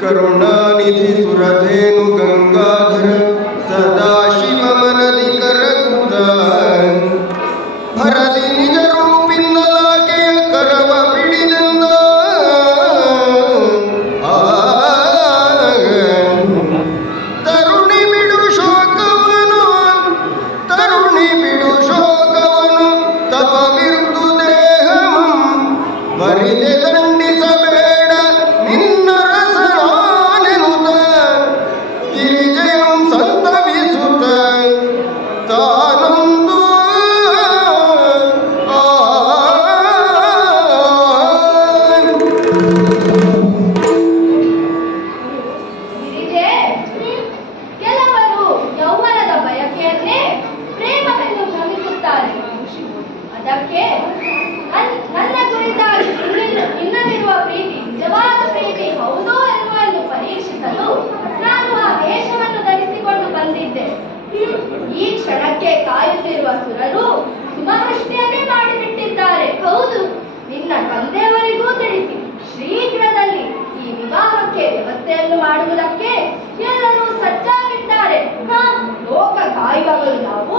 ಕರುಣಾನಿಧಿ ಸುರಧೇನು ಗಂಗಾಧರ ಸದಾಶಿವ ಮನದಿ ಕರಗುತ್ತ ಭರದಿ ನಿಜ ರೂಪಿಂದಲಾಕೆಯ ಕರವ ಬಿಡಿದೆಂದ ತರುಣಿ ಬಿಡು ಶೋಕವನು ತಪವಿರ್ದು ದೇಹಮಂ ಬರಿದೆ ದಂಡಿಸಬೇಡ ನಿನ್ನ ರಸನಾನೆನುತ ಗಿರಿಜಯಂ ಸಂತವಿಸುತ್ತ ತಾನೊಂದು ಗಿರಿಜೆ, ಕೆಲವರು ಯೌವನದ ಬಯಕೆಯನ್ನೇ ಪ್ರೇಮವೆಂದು ಭ್ರಮಿಸುತ್ತಾರೆ. ಅದಕ್ಕೆ ನನ್ನ ಕುರಿತಾಗಿ ನಿನ್ನಲ್ಲಿರುವ ಪ್ರೀತಿ ನಿಜವಾದ ಪ್ರೀತಿ ಹೌದೋ ಎನ್ನುವ ಎಂದು ಪರೀಕ್ಷಿಸಲು ನಾನು ಆ ವೇಷವನ್ನು ಧರಿಸಿಕೊಂಡು ಬಂದಿದ್ದೆ. ಈ ಕ್ಷಣಕ್ಕೆ ಕಾಯುತ್ತಿರುವ ಸುರರು ಸುಮವೃಷ್ಟಿಯನ್ನೇ ಮಾಡಿಬಿಟ್ಟಿದ್ದಾರೆ. ಹೌದು, ನಿನ್ನ ತಂದೆಯವರಿಗೂ ತಿಳಿಸಿ ಶೀಘ್ರದಲ್ಲಿ ಈ ವಿವಾಹಕ್ಕೆ ವ್ಯವಸ್ಥೆಯನ್ನು ಮಾಡುವುದಕ್ಕೆ ಎಲ್ಲರೂ ಸಜ್ಜಾಗಿದ್ದಾರೆ. ಲೋಕ ಕಾಯುವವರು ನಾವು.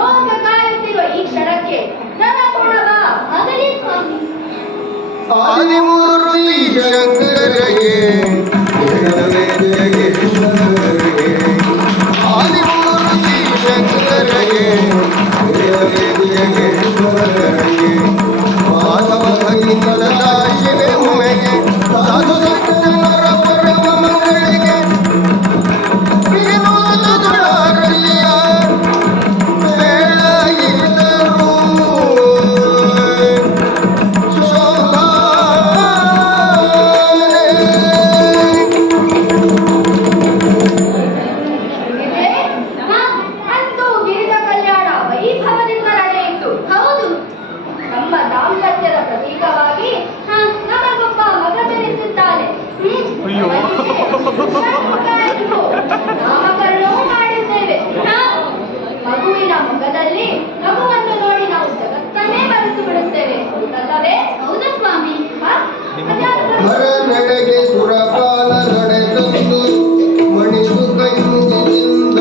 ಲೋಕ ಕಾಯುತ್ತಿರುವ ಈ ಕ್ಷಣಕ್ಕೆ ನನಗೊಳಗ ಆಗಲಿ ಸ್ವಾಮಿ. ಆದಿಮೂರ್ತಿ ಶಂಕರಗೆ ಜಗೇಶ್ವರಗೆ ಆದಿಮೂರ್ತಿ ಶಂಕರಗೆ ಜಗೇಶ್ವರಗೆ ಮಾಧವ ಭಗಿನಿ ಸದಾಶಿವೆ ಉಮೆಗೆ ಸಾಧು ಸಜ್ಜನರ ಪರಮ ಮಂಗಳಿಗೆ ವಿನೋದ ದುಳಾರಲಿಯ ಬೆಳಗಿದರು ಅಂತೂ ಗಿರಿಜಾ ಕಲ್ಯಾಣ ವೈಭವದಿಂದ ನಡೆಯಿತು. ಹೌದು, ನಮ್ಮ ದಾಂಪತ್ಯದ ಪ್ರತೀಕವಾಗಿ ನಮಗೊಬ್ಬ ಮಗ ಜನಿಸಿದ್ದಾನೆ. ನಾಮಕರಣವೂ ಮಾಡಿದ್ದೇವೆ. ಮಗುವಿನ ಮುಖದಲ್ಲಿ ಮಗುವನ್ನು ನೋಡಿ ನಾವು ಜಗತ್ತನ್ನೇ ಮರೆತು ಬಿಡುತ್ತೇವೆ. ಹೌದಲ್ಲವೇ? ಹೌದು ಸ್ವಾಮಿ. ಹರ ನಡೆಗೆ ಸುರಪಾಲ ನಡೆದಂದು ಮಣಿಸು ಕೈಯಿಂದ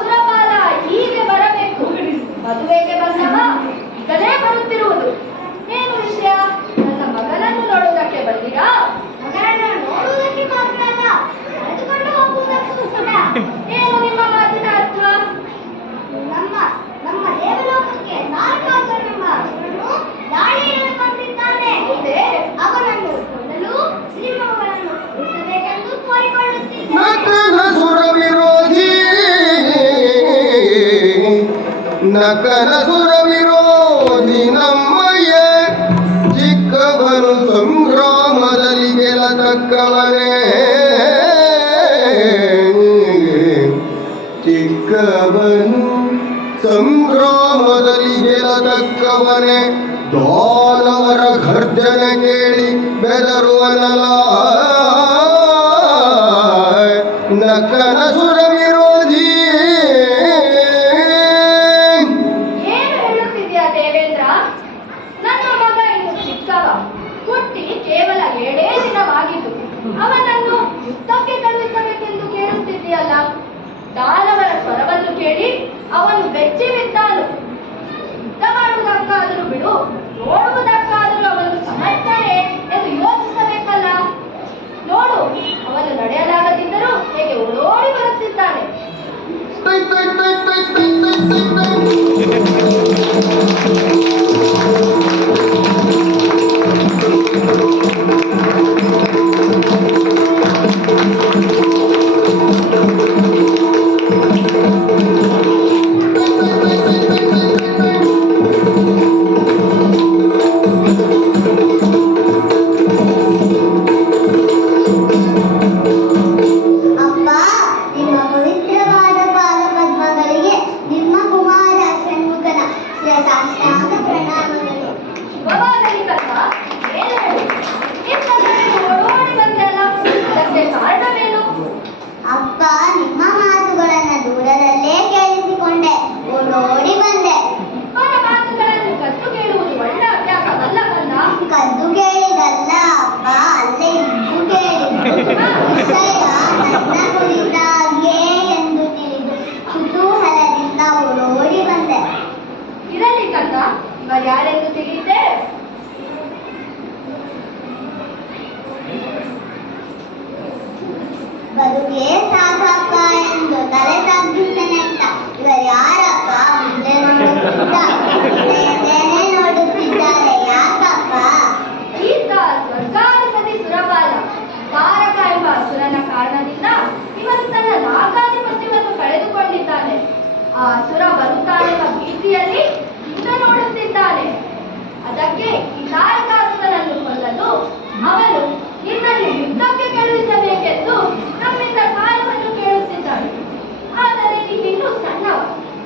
ಸುರಪಾಲ ಹೀಗೆ ಬರಬೇಕು. ಮದುವೆಗೆ ಬಂದವ ಈಗಲೇ ಬರುತ್ತಿರುವುದು. ಏನು ವಿಷಯ? ನನ್ನ ಮಗನನ್ನು ನೋಡುವುದಕ್ಕೆ ಬಂದಿರಾ? ಮಗನನ್ನು ನೋಡುವುದಕ್ಕೆ ಮಾತ್ರ ಅಲ್ಲ, ಕರೆದುಕೊಂಡು ಹೋಗುವುದಕ್ಕೂ ಕೂಡ. ಏನು ನಿಮ್ಮ ಮಾತಿನ ಅರ್ಥ? ನಮ್ಮ ದೇವಲೋಕಕ್ಕೆ ತಾರಕಾಸುರನೆಂಬ ಅಸುರನು ದಾಳಿಯನ್ನು ತಂದಿದ್ದಾನೆ. ಹೌದೇ? ಅವನನ್ನು ಕೊಲ್ಲಲು ನಿಮ್ಮವರನ್ನು ಉಳಿಸಬೇಕೆಂದು ಕೋರಿಕೊಳ್ಳುತ್ತಿದ್ದಾನೆ. ನಕಲ ಸುರ ವಿರೋಧಿ ನಕಲ ಸುರ ವಿರೋಧಿ ನಮ್ಮಯ್ಯ ಚಿಕ್ಕವನು ಸಂಗ್ರಾಮದಲ್ಲಿ ಗೆಲ್ಲತಕ್ಕವನೇ ಬೆದರುವನೆ ದಾನವರ ಗರ್ಜನೆ ಕೇಳಿ ಬೆದರುವನಲ್ಲ ನಕ್ಕನ ಸುರ ವಿರೋಧಿ. ಏನು ಹೇಳುತ್ತಿದ್ಯಾ ದೇವೇಂದ್ರ? ನನ್ನ ಮಗ ಇನ್ನು ಚಿಕ್ಕವ, ಹುಟ್ಟಿ ಕೇವಲ 7 ದಿನವಾಗಿದ್ದು ಅವನನ್ನು ಯುದ್ಧಕ್ಕೆ ಕಳುಹಿಸಬೇಕೆಂದು ಕೇಳುತ್ತಿದ್ದೀಯಲ್ಲ. ದಾನವರ ಸ್ವರವನ್ನು ಕೇಳಿ ಅವನು ಬೆಚ್ಚಿ ಬಿದ್ದಾನು. ಯುದ್ಧ ಮಾಡುವುದಕ್ಕಾದರೂ ಬಿಡು, ನೋಡುವುದಕ್ಕಾದರೂ ಅವನು ಸಮರ್ಥನೆ ಎಂದು ಯೋಚಿಸಬೇಕಲ್ಲ. ನೋಡು, ಅವನು ನಡೆಯಲಾಗದಿದ್ದರೂ ಹೇಗೆ ಓಡೋಡಿ ಬರುತ್ತಿದ್ದಾನೆ. ತೈ ತೈ ತೈ ತೈ ತೈ ತೈ ತೈ ತೈ. ಅಪ್ಪ, ನಿಮ್ಮ ಪವಿತ್ರವಾದ ಪಾದಪದ್ಮಗಳಿಗೆ ನಿಮ್ಮ ಕುಮಾರ ಷಣ್ಮುಖನ ಶಿರಸಾಷ್ಟಾಂಗ ಪ್ರಣಾಮಗಳು. ಶುಭವಾಗಲಿ ಕರ್ಮ. ಏನು ಹೇಳು? ಇಷ್ಟೊಂದು ಓಡೋಡಿ ಬಂದೆಲ್ಲ, ಅದಕ್ಕೆ ಕಾರಣವೇನು? ಅಪ್ಪ, ನಿಮ್ಮ ಮಾತುಗಳನ್ನ ದೂರದಲ್ಲೇ ಕೇಳಿಸಿಕೊಂಡೆ, ಓಡೋಡಿ ಬಂದೆ. ಇಬ್ಬರ ಮಾತುಗಳನ್ನು ಕದ್ದು ಕೇಳುವುದು ಒಳ್ಳೆ ಅಭ್ಯಾಸವಲ್ಲ ಕಂದ. ಕದ್ದು ಕೇಳಿದಲ್ಲ ಅಪ್ಪ, ಅಲ್ಲೇ ಇದ್ದು ಕೇಳಿದ್ದು. ವಿಷಯ ನನ್ನ ಕುರಿತಾಗಿಯೇ ಎಂದು ತಿಳಿದು ಕುತೂಹಲದಿಂದ ಓಡೋಡಿ ಬಂದೆ. ಇರಲಿ ಕಂದ, ಇವ ಯಾರೆಂದು ತಿಳಿಯಿತೆ? ಬದುಕೇ ಸಾಕಪ್ಪ ಎಂದು ತಲೆ ತಗ್ಗಿಸನೆಂತ. ಇವರು ಯಾರಪ್ಪ? ಮುಂದೆ ನೋಡುತ್ತಿದ್ದ ಹಿಂದೆನೇ ನೋಡುತ್ತಿದ್ದಾರೆ. ಯಾಕಪ್ಪ? ಈತ ಸ್ವರ್ಗಾಧಿಪತಿ ಸುರಪಾಲ. ತಾರಕ ಎಂಬ ಅಸುರನ ಕಾರಣದಿಂದ ಇವನು ತನ್ನ ನಾಗಾಧಿಪತ್ಯವನ್ನು ಕಳೆದುಕೊಂಡಿದ್ದಾನೆ. ಆ ಅಸುರ ಬರುತ್ತಾನೆಂಬ ಭೀತಿಯಲ್ಲಿ ಹಿಂದೆ ನೋಡುತ್ತಿದ್ದಾನೆ. ಅದಕ್ಕೆ ಈ ತಾರಕಾಸುರನನ್ನು ಕೊಲ್ಲಲು ಅವನು ನಿನ್ನನ್ನು ಯುದ್ಧಕ್ಕೆ ಕಳುಹಿಸಬೇಕೆಂದು ನಮ್ಮಿಂದ ಸಾಲವನ್ನು ಕೇಳುತ್ತಿದ್ದಾನೆ. ಆದರೆ ನೀನಿನ್ನೂ ಸಣ್ಣವ,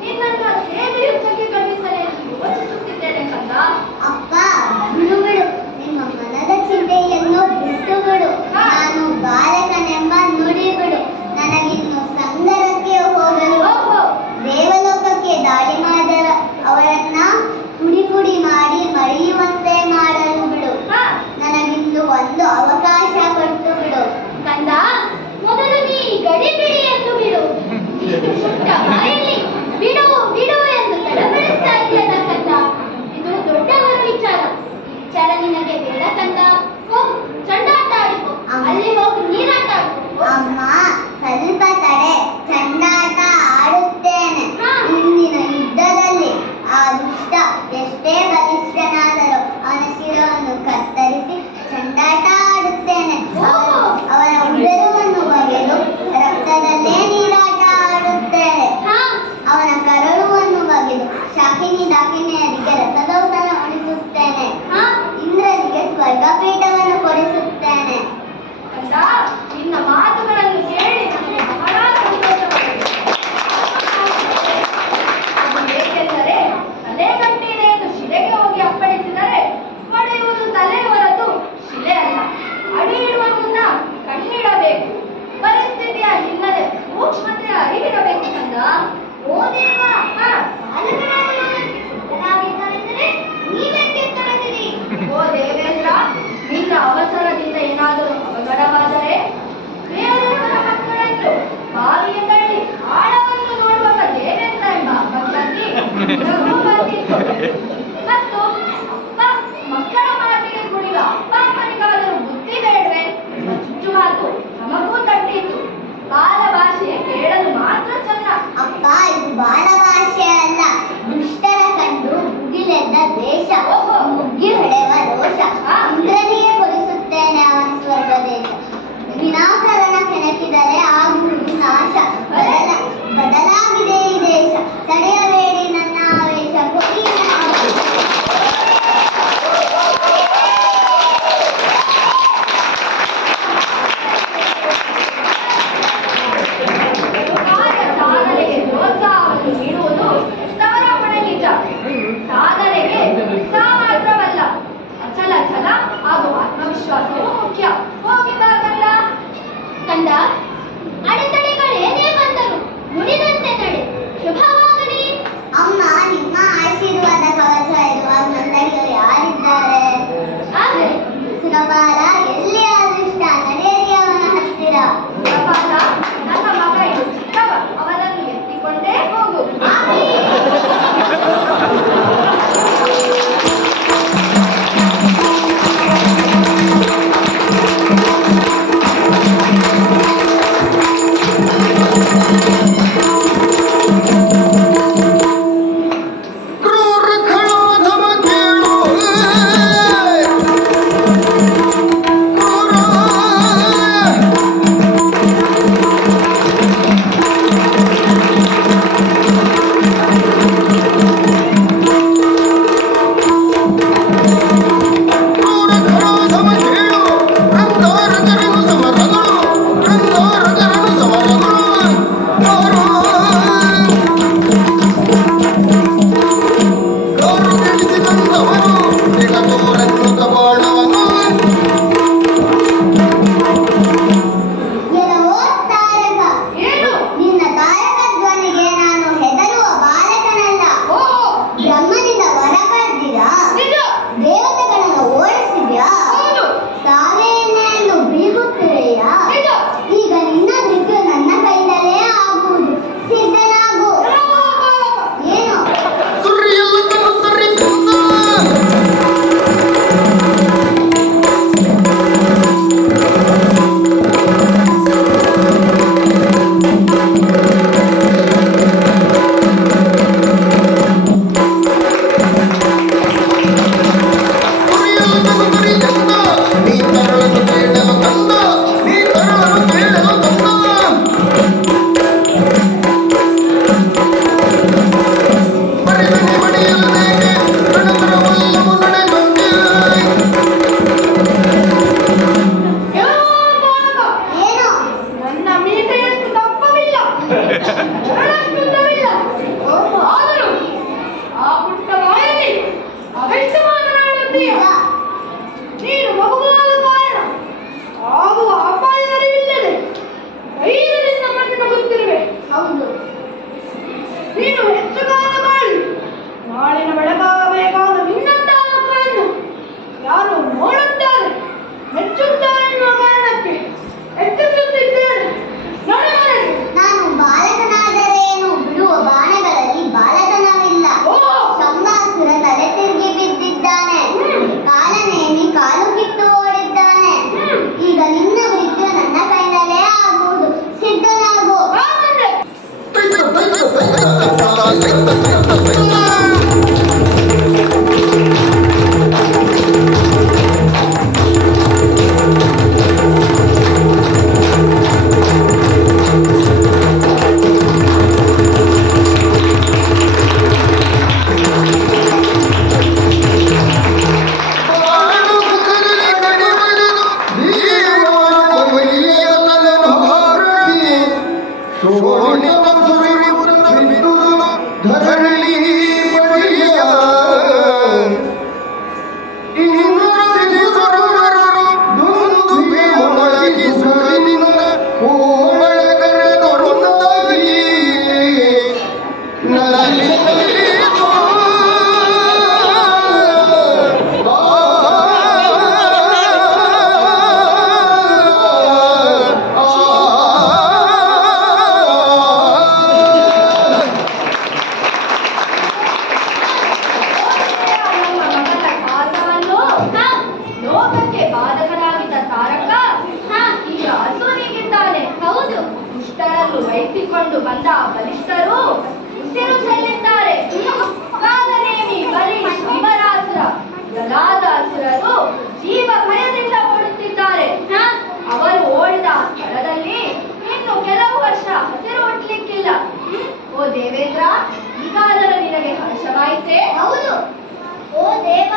ನಿನ್ನನ್ನು ಹೇಗೆ ಯುದ್ಧಕ್ಕೆ ಕಳುಹಿಸಲಿ ಎಂದು ಯೋಚಿಸುತ್ತಿದ್ದೇನೆ ಕಂದ. ಅಪ್ಪ, ಬಿಡು ಬಿಡು, ನಿಮ್ಮ ಮನದ ಚಿಂತೆಯನ್ನು ಬಿಟ್ಟು ಬಿಡು. ನಾನು ಬಾಲಕನೆಂಬ ನುಡಿ ಬಿಡು. ನನಗಿನ್ನು ಸಂಗರಕ್ಕೆ ಹೋಗಲು, ಓಹೋ, ದೇವಲೋಕಕ್ಕೆ ದಾಳಿ ಮಾಡಿದ ಅವರನ್ನ ಪುಡಿ ಪುಡಿ ಮಾಡಿ ಮರೆಯುವಂತೆ ಮಾಡಲು ಬಿಡು. ಹಾ, ನನಗಿಂದು ಒಂದು ಅವಕಾಶ ಕೊಟ್ಟು ಬಿಡು. ಕಂದ, ಮೊದಲು ನೀ ಗಡಿ ಬಿಡಿ ಎಂದು ಬಿಡು. ಇಷ್ಟು ಪುಟ್ಟ ಬಾಯಲ್ಲಿ ಬಿಡು ಬಿಡು ಎಂದು ತಡಬಡಿಸ್ತಾ ಇದೆಯಲ್ಲ ಕಂದ. ಇದು ದೊಡ್ಡವರ ವಿಚಾರ. ಈ ವಿಚಾರ ನಿನಗೆ ಬೇಡ ಕಂದ. ಹೋಗು, ಚಂಡಾಟ ಆಡಿಕೊ. ಅಲ್ಲಿ ಹೋಗಿ ನೀರಾಟ ಆಡಿಕೊ. ಅಮ್ಮ, ಸ್ವಲ್ಪ ತಡೆ, ಚಂಡಾಟ ಆಡುತ್ತೇನೆ. ಇಂದಿನ ಯುದ್ಧದಲ್ಲಿ ಆ ದುಷ್ಟ ಎಷ್ಟೇ ಬಲಿಷ್ಠನಾದರೂ ಅವನ ಶಿರವನ್ನು ಕತ್ತರಿಸಿ ಚಂಡಾಟ ಆಡುತ್ತೇನೆ. ಅವನ ಉದರವನ್ನು ಬಗೆದು ರಕ್ತದಲ್ಲೇ ನೀರಾಟ ಆಡುತ್ತೇನೆ. ಲೋಕಕ್ಕೆ ಬಾಧಕನಾಗಿದ್ದ ತಾರಕ ಈಗ ಹಸುವಿಗಿದ್ದಾನೆ. ಹೌದು, ದುಷ್ಟರನ್ನು ವಹಿಸಿಕೊಂಡು ಬಂದ ಬಲಿಷ್ಠರು ಉಸಿರು ಚೆಲ್ಲಿದ್ದಾರೆ. ಕಾಲನೇಮಿ, ಬಲಿ, ಭೀಮರಾಸುರ ಮೊದಲಾದ ಅಸುರರು ಜೀವ ಭಯದಿಂದ ಓಡುತ್ತಿದ್ದಾರೆ. ಅವರು ಓಡಿದ ಸ್ಥಳದಲ್ಲಿ ಇನ್ನು ಕೆಲವು ವರ್ಷ ಹಸಿರು ಹುಟ್ಟಲಿಕ್ಕಿಲ್ಲ. ಓ ದೇವೇಂದ್ರ, ಈಗಾದರೂ ನಿನಗೆ ಹರ್ಷವಾಯಿತೇ? ಹೌದು ಓ ದೇವ,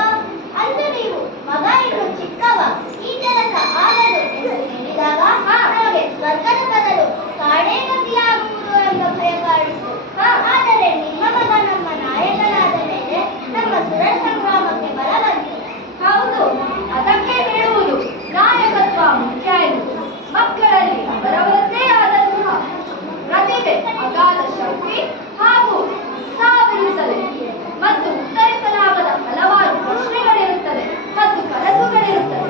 ಅಂದು ನೀವು ಮಗ ಇನ್ನು ಚಿಕ್ಕವ, ಈ ಕೆಲಸ ಆಗದು ಎಂದು ಹೇಳಿದಾಗ ನಮಗೆ ಸ್ವರ್ಗದ ಬದಲು ಕಾಡೇ ಗತಿಯಾಗುವುದು ಎಂಬ ಭಯ ಕಾಡಿತ್ತು. ಆದರೆ ನಿಮ್ಮ ಮಗ ನಮ್ಮ ನಾಯಕನಾದ ಮೇಲೆ ನಮ್ಮ ಸುರ ಸಂಗ್ರಾಮಕ್ಕೆ ಬಲ ಬಂದಿದೆ. ಹೌದು, ಅದಕ್ಕೆ ಹೇಳುವುದು ನಾಯಕತ್ವ ಮುಖ್ಯ ಎಂದು. ಮಕ್ಕಳಲ್ಲಿ ಅವರವರದ್ದೇ ಆದಂತಹ ಪ್ರತಿಭೆ, ಅಗಾಧ ಶಕ್ತಿ ಹಾಗೂ ಉತ್ಸಾಹವಿರುತ್ತದೆ ಮತ್ತು ಉತ್ತರಿಸಲಾಗದ ಹಲವಾರು ಪ್ರಶ್ನೆಗಳಿರುತ್ತದೆ ಮತ್ತು ಕನಸುಗಳಿರುತ್ತದೆ.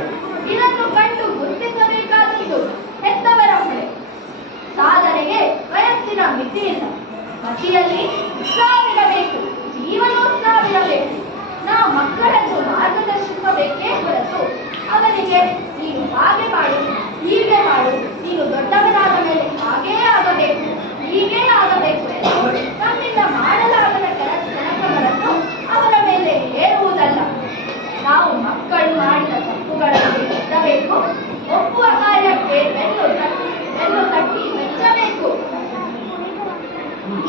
ಇದನ್ನು ಕಂಡು ಗುರುತಿಸಬೇಕಾದದ್ದು ಹೆತ್ತವರ ಹೊಣೆ. ಸಾಧನೆಗೆ ವಯಸ್ಸಿನ ಮಿತಿ ಇಲ್ಲ. ಮತಿಯಲ್ಲಿ ಉತ್ಸಾಹವಿರಬೇಕು, ಜೀವನೋತ್ಸಾಹವಿರಬೇಕು. ನಾವು ಮಕ್ಕಳನ್ನು ಮಾರ್ಗದರ್ಶಿಸಬೇಕೇ ಹೊರತು ಅವನಿಗೆ ನೀನು ಹಾಗೆ ಮಾಡು, ಹೀಗೆ ಮಾಡು, ನೀನು ದೊಡ್ಡವನಾದ ಮೇಲೆ ಹಾಗೇ ಆಗಬೇಕು, ಹೀಗೇ ಆಗಬೇಕು ಎಂದು ನಮ್ಮಿಂದ ಮಾಡಲಾಗದ ಕೆಲಸಗಳನ್ನು ಅವರ ಮೇಲೆ ಹೇರುವುದಲ್ಲ. ನಾವು ಮಕ್ಕಳು ಮಾಡಿದ ತಪ್ಪುಗಳನ್ನು ತಿದ್ದಬೇಕು, ಒಪ್ಪುವ ಕಾರ್ಯಕ್ಕೆ ಬೆನ್ನು ತಟ್ಟಿ ಮೆಚ್ಚಬೇಕು.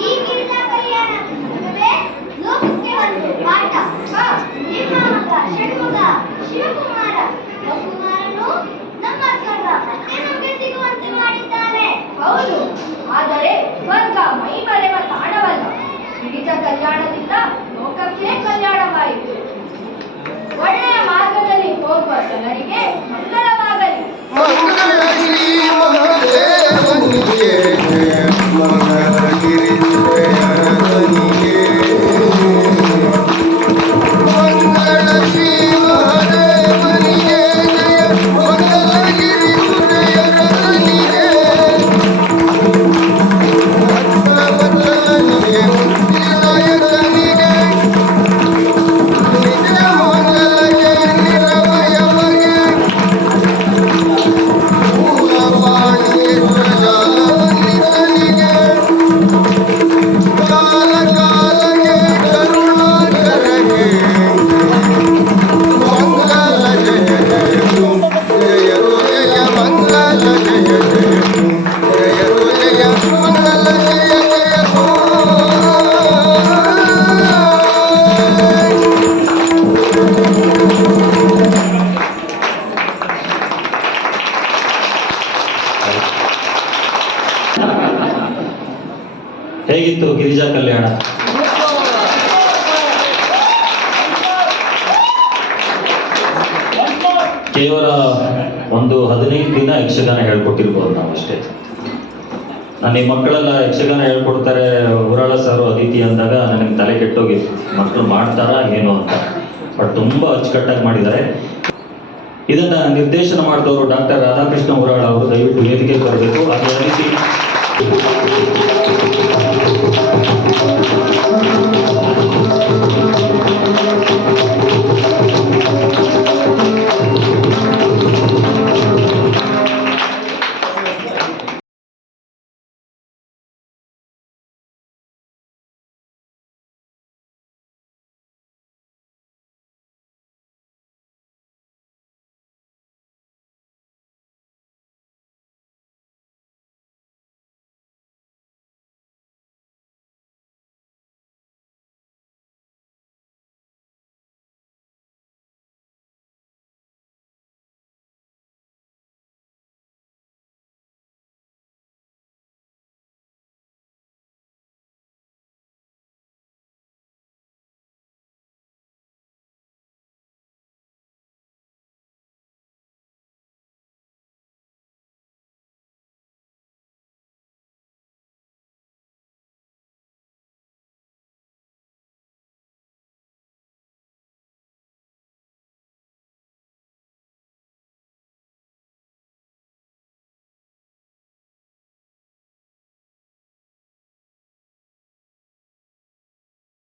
ಈ ಗಿರಿಜಾ ಕಲ್ಯಾಣ ಅದುವೇ ಲೋಕಕ್ಕೆ ಒಂದು ಪಾಠ. ನಿಮ್ಮ ಮಗ ಷಣ್ಮುಗ ಶಿವಕುಮಾರ ಕುಮಾರನು ನಮ್ಮ ಸ್ವರ್ಗ ಮತ್ತೆ ನಮಗೆ ಸಿಗುವಂತೆ ಮಾಡಿದ್ದಾನೆ. ಹೌದು, ಆದರೆ ಸ್ವರ್ಗ ಮೈ ಮರೆವ ತಾಣವಲ್ಲ. ಗಿರಿಜಾ ಕಲ್ಯಾಣದಿಂದ ಲೋಕಕ್ಕೆ ಕಲ್ಯಾಣವಾಯಿತು. ಒಳ್ಳೆಯ ಮಾರ್ಗದಲ್ಲಿ ಹೋಗುವ ಜನರಿಗೆ ಮಂಗಳವಾಗಲಿ. ಮಂಗಳ ಶ್ರೀ ಮಹಾದೇವನಿಗೆ ಮಂಗಳ ಗಿರಿಜಯನಿಗೆ ಮಂಗಳ ಶ್ರೀ ಮಹಾದೇವನಿಗೆ ಜಯ ಮಂಗಳ ಗಿರಿಜಯನಿಗೆ ಭಕ್ತವತ್ಸಲನಿಗೆ ಮುಕ್ತಿದಾಯಕನಿಗೆ ನಿತ್ಯ ಮಂಗಲ ಜಯ ನಿರವಯವಗೆ ಮೂಲಪಾಣಿಗೆ ಸುರಜಾಲವಂದಿತನಿಗೆ ಕಾಲ ಕಾಲಗೆ ಕರುಣಾಕರಗೆ ಮಂಗಲ ಜಯ ಜಯತು ಜಯತು ಜಯ ಮಂಗಲ ಜಯ ಜಯತು ಜಯತು ಜಯ ಮಂಗಲ ಜಯ ಜಯತು. ಹೇಗಿತ್ತು ಗಿರಿಜಾ ಕಲ್ಯಾಣ? ಕೇವಲ ಒಂದು 15 ದಿನ ಯಕ್ಷಗಾನ ಹೇಳ್ಕೊಟ್ಟಿರ್ಬೋದು ನಾವು ಅಷ್ಟೇ. ನಾನು ಈ ಮಕ್ಕಳೆಲ್ಲ ಯಕ್ಷಗಾನ ಹೇಳ್ಕೊಡ್ತಾರೆ, ಊರಾಳ ಸಾರು ಅತಿಥಿ ಅಂದಾಗ ನನಗೆ ತಲೆ ಕೆಟ್ಟೋಗಿತ್ತು, ಮಕ್ಕಳು ಮಾಡ್ತಾರಾ ಏನು ಅಂತ. ಬಟ್ ತುಂಬ ಅಚ್ಚುಕಟ್ಟಾಗಿ ಮಾಡಿದ್ದಾರೆ. ಇದನ್ನ ನಿರ್ದೇಶನ ಮಾಡಿದವರು ಡಾಕ್ಟರ್ ರಾಧಾಕೃಷ್ಣ ಊರಾಳ ಅವರು. ದಯವಿಟ್ಟು ವೇದಿಕೆಗೆ ಬರಬೇಕು. ಅದೇ ರೀತಿ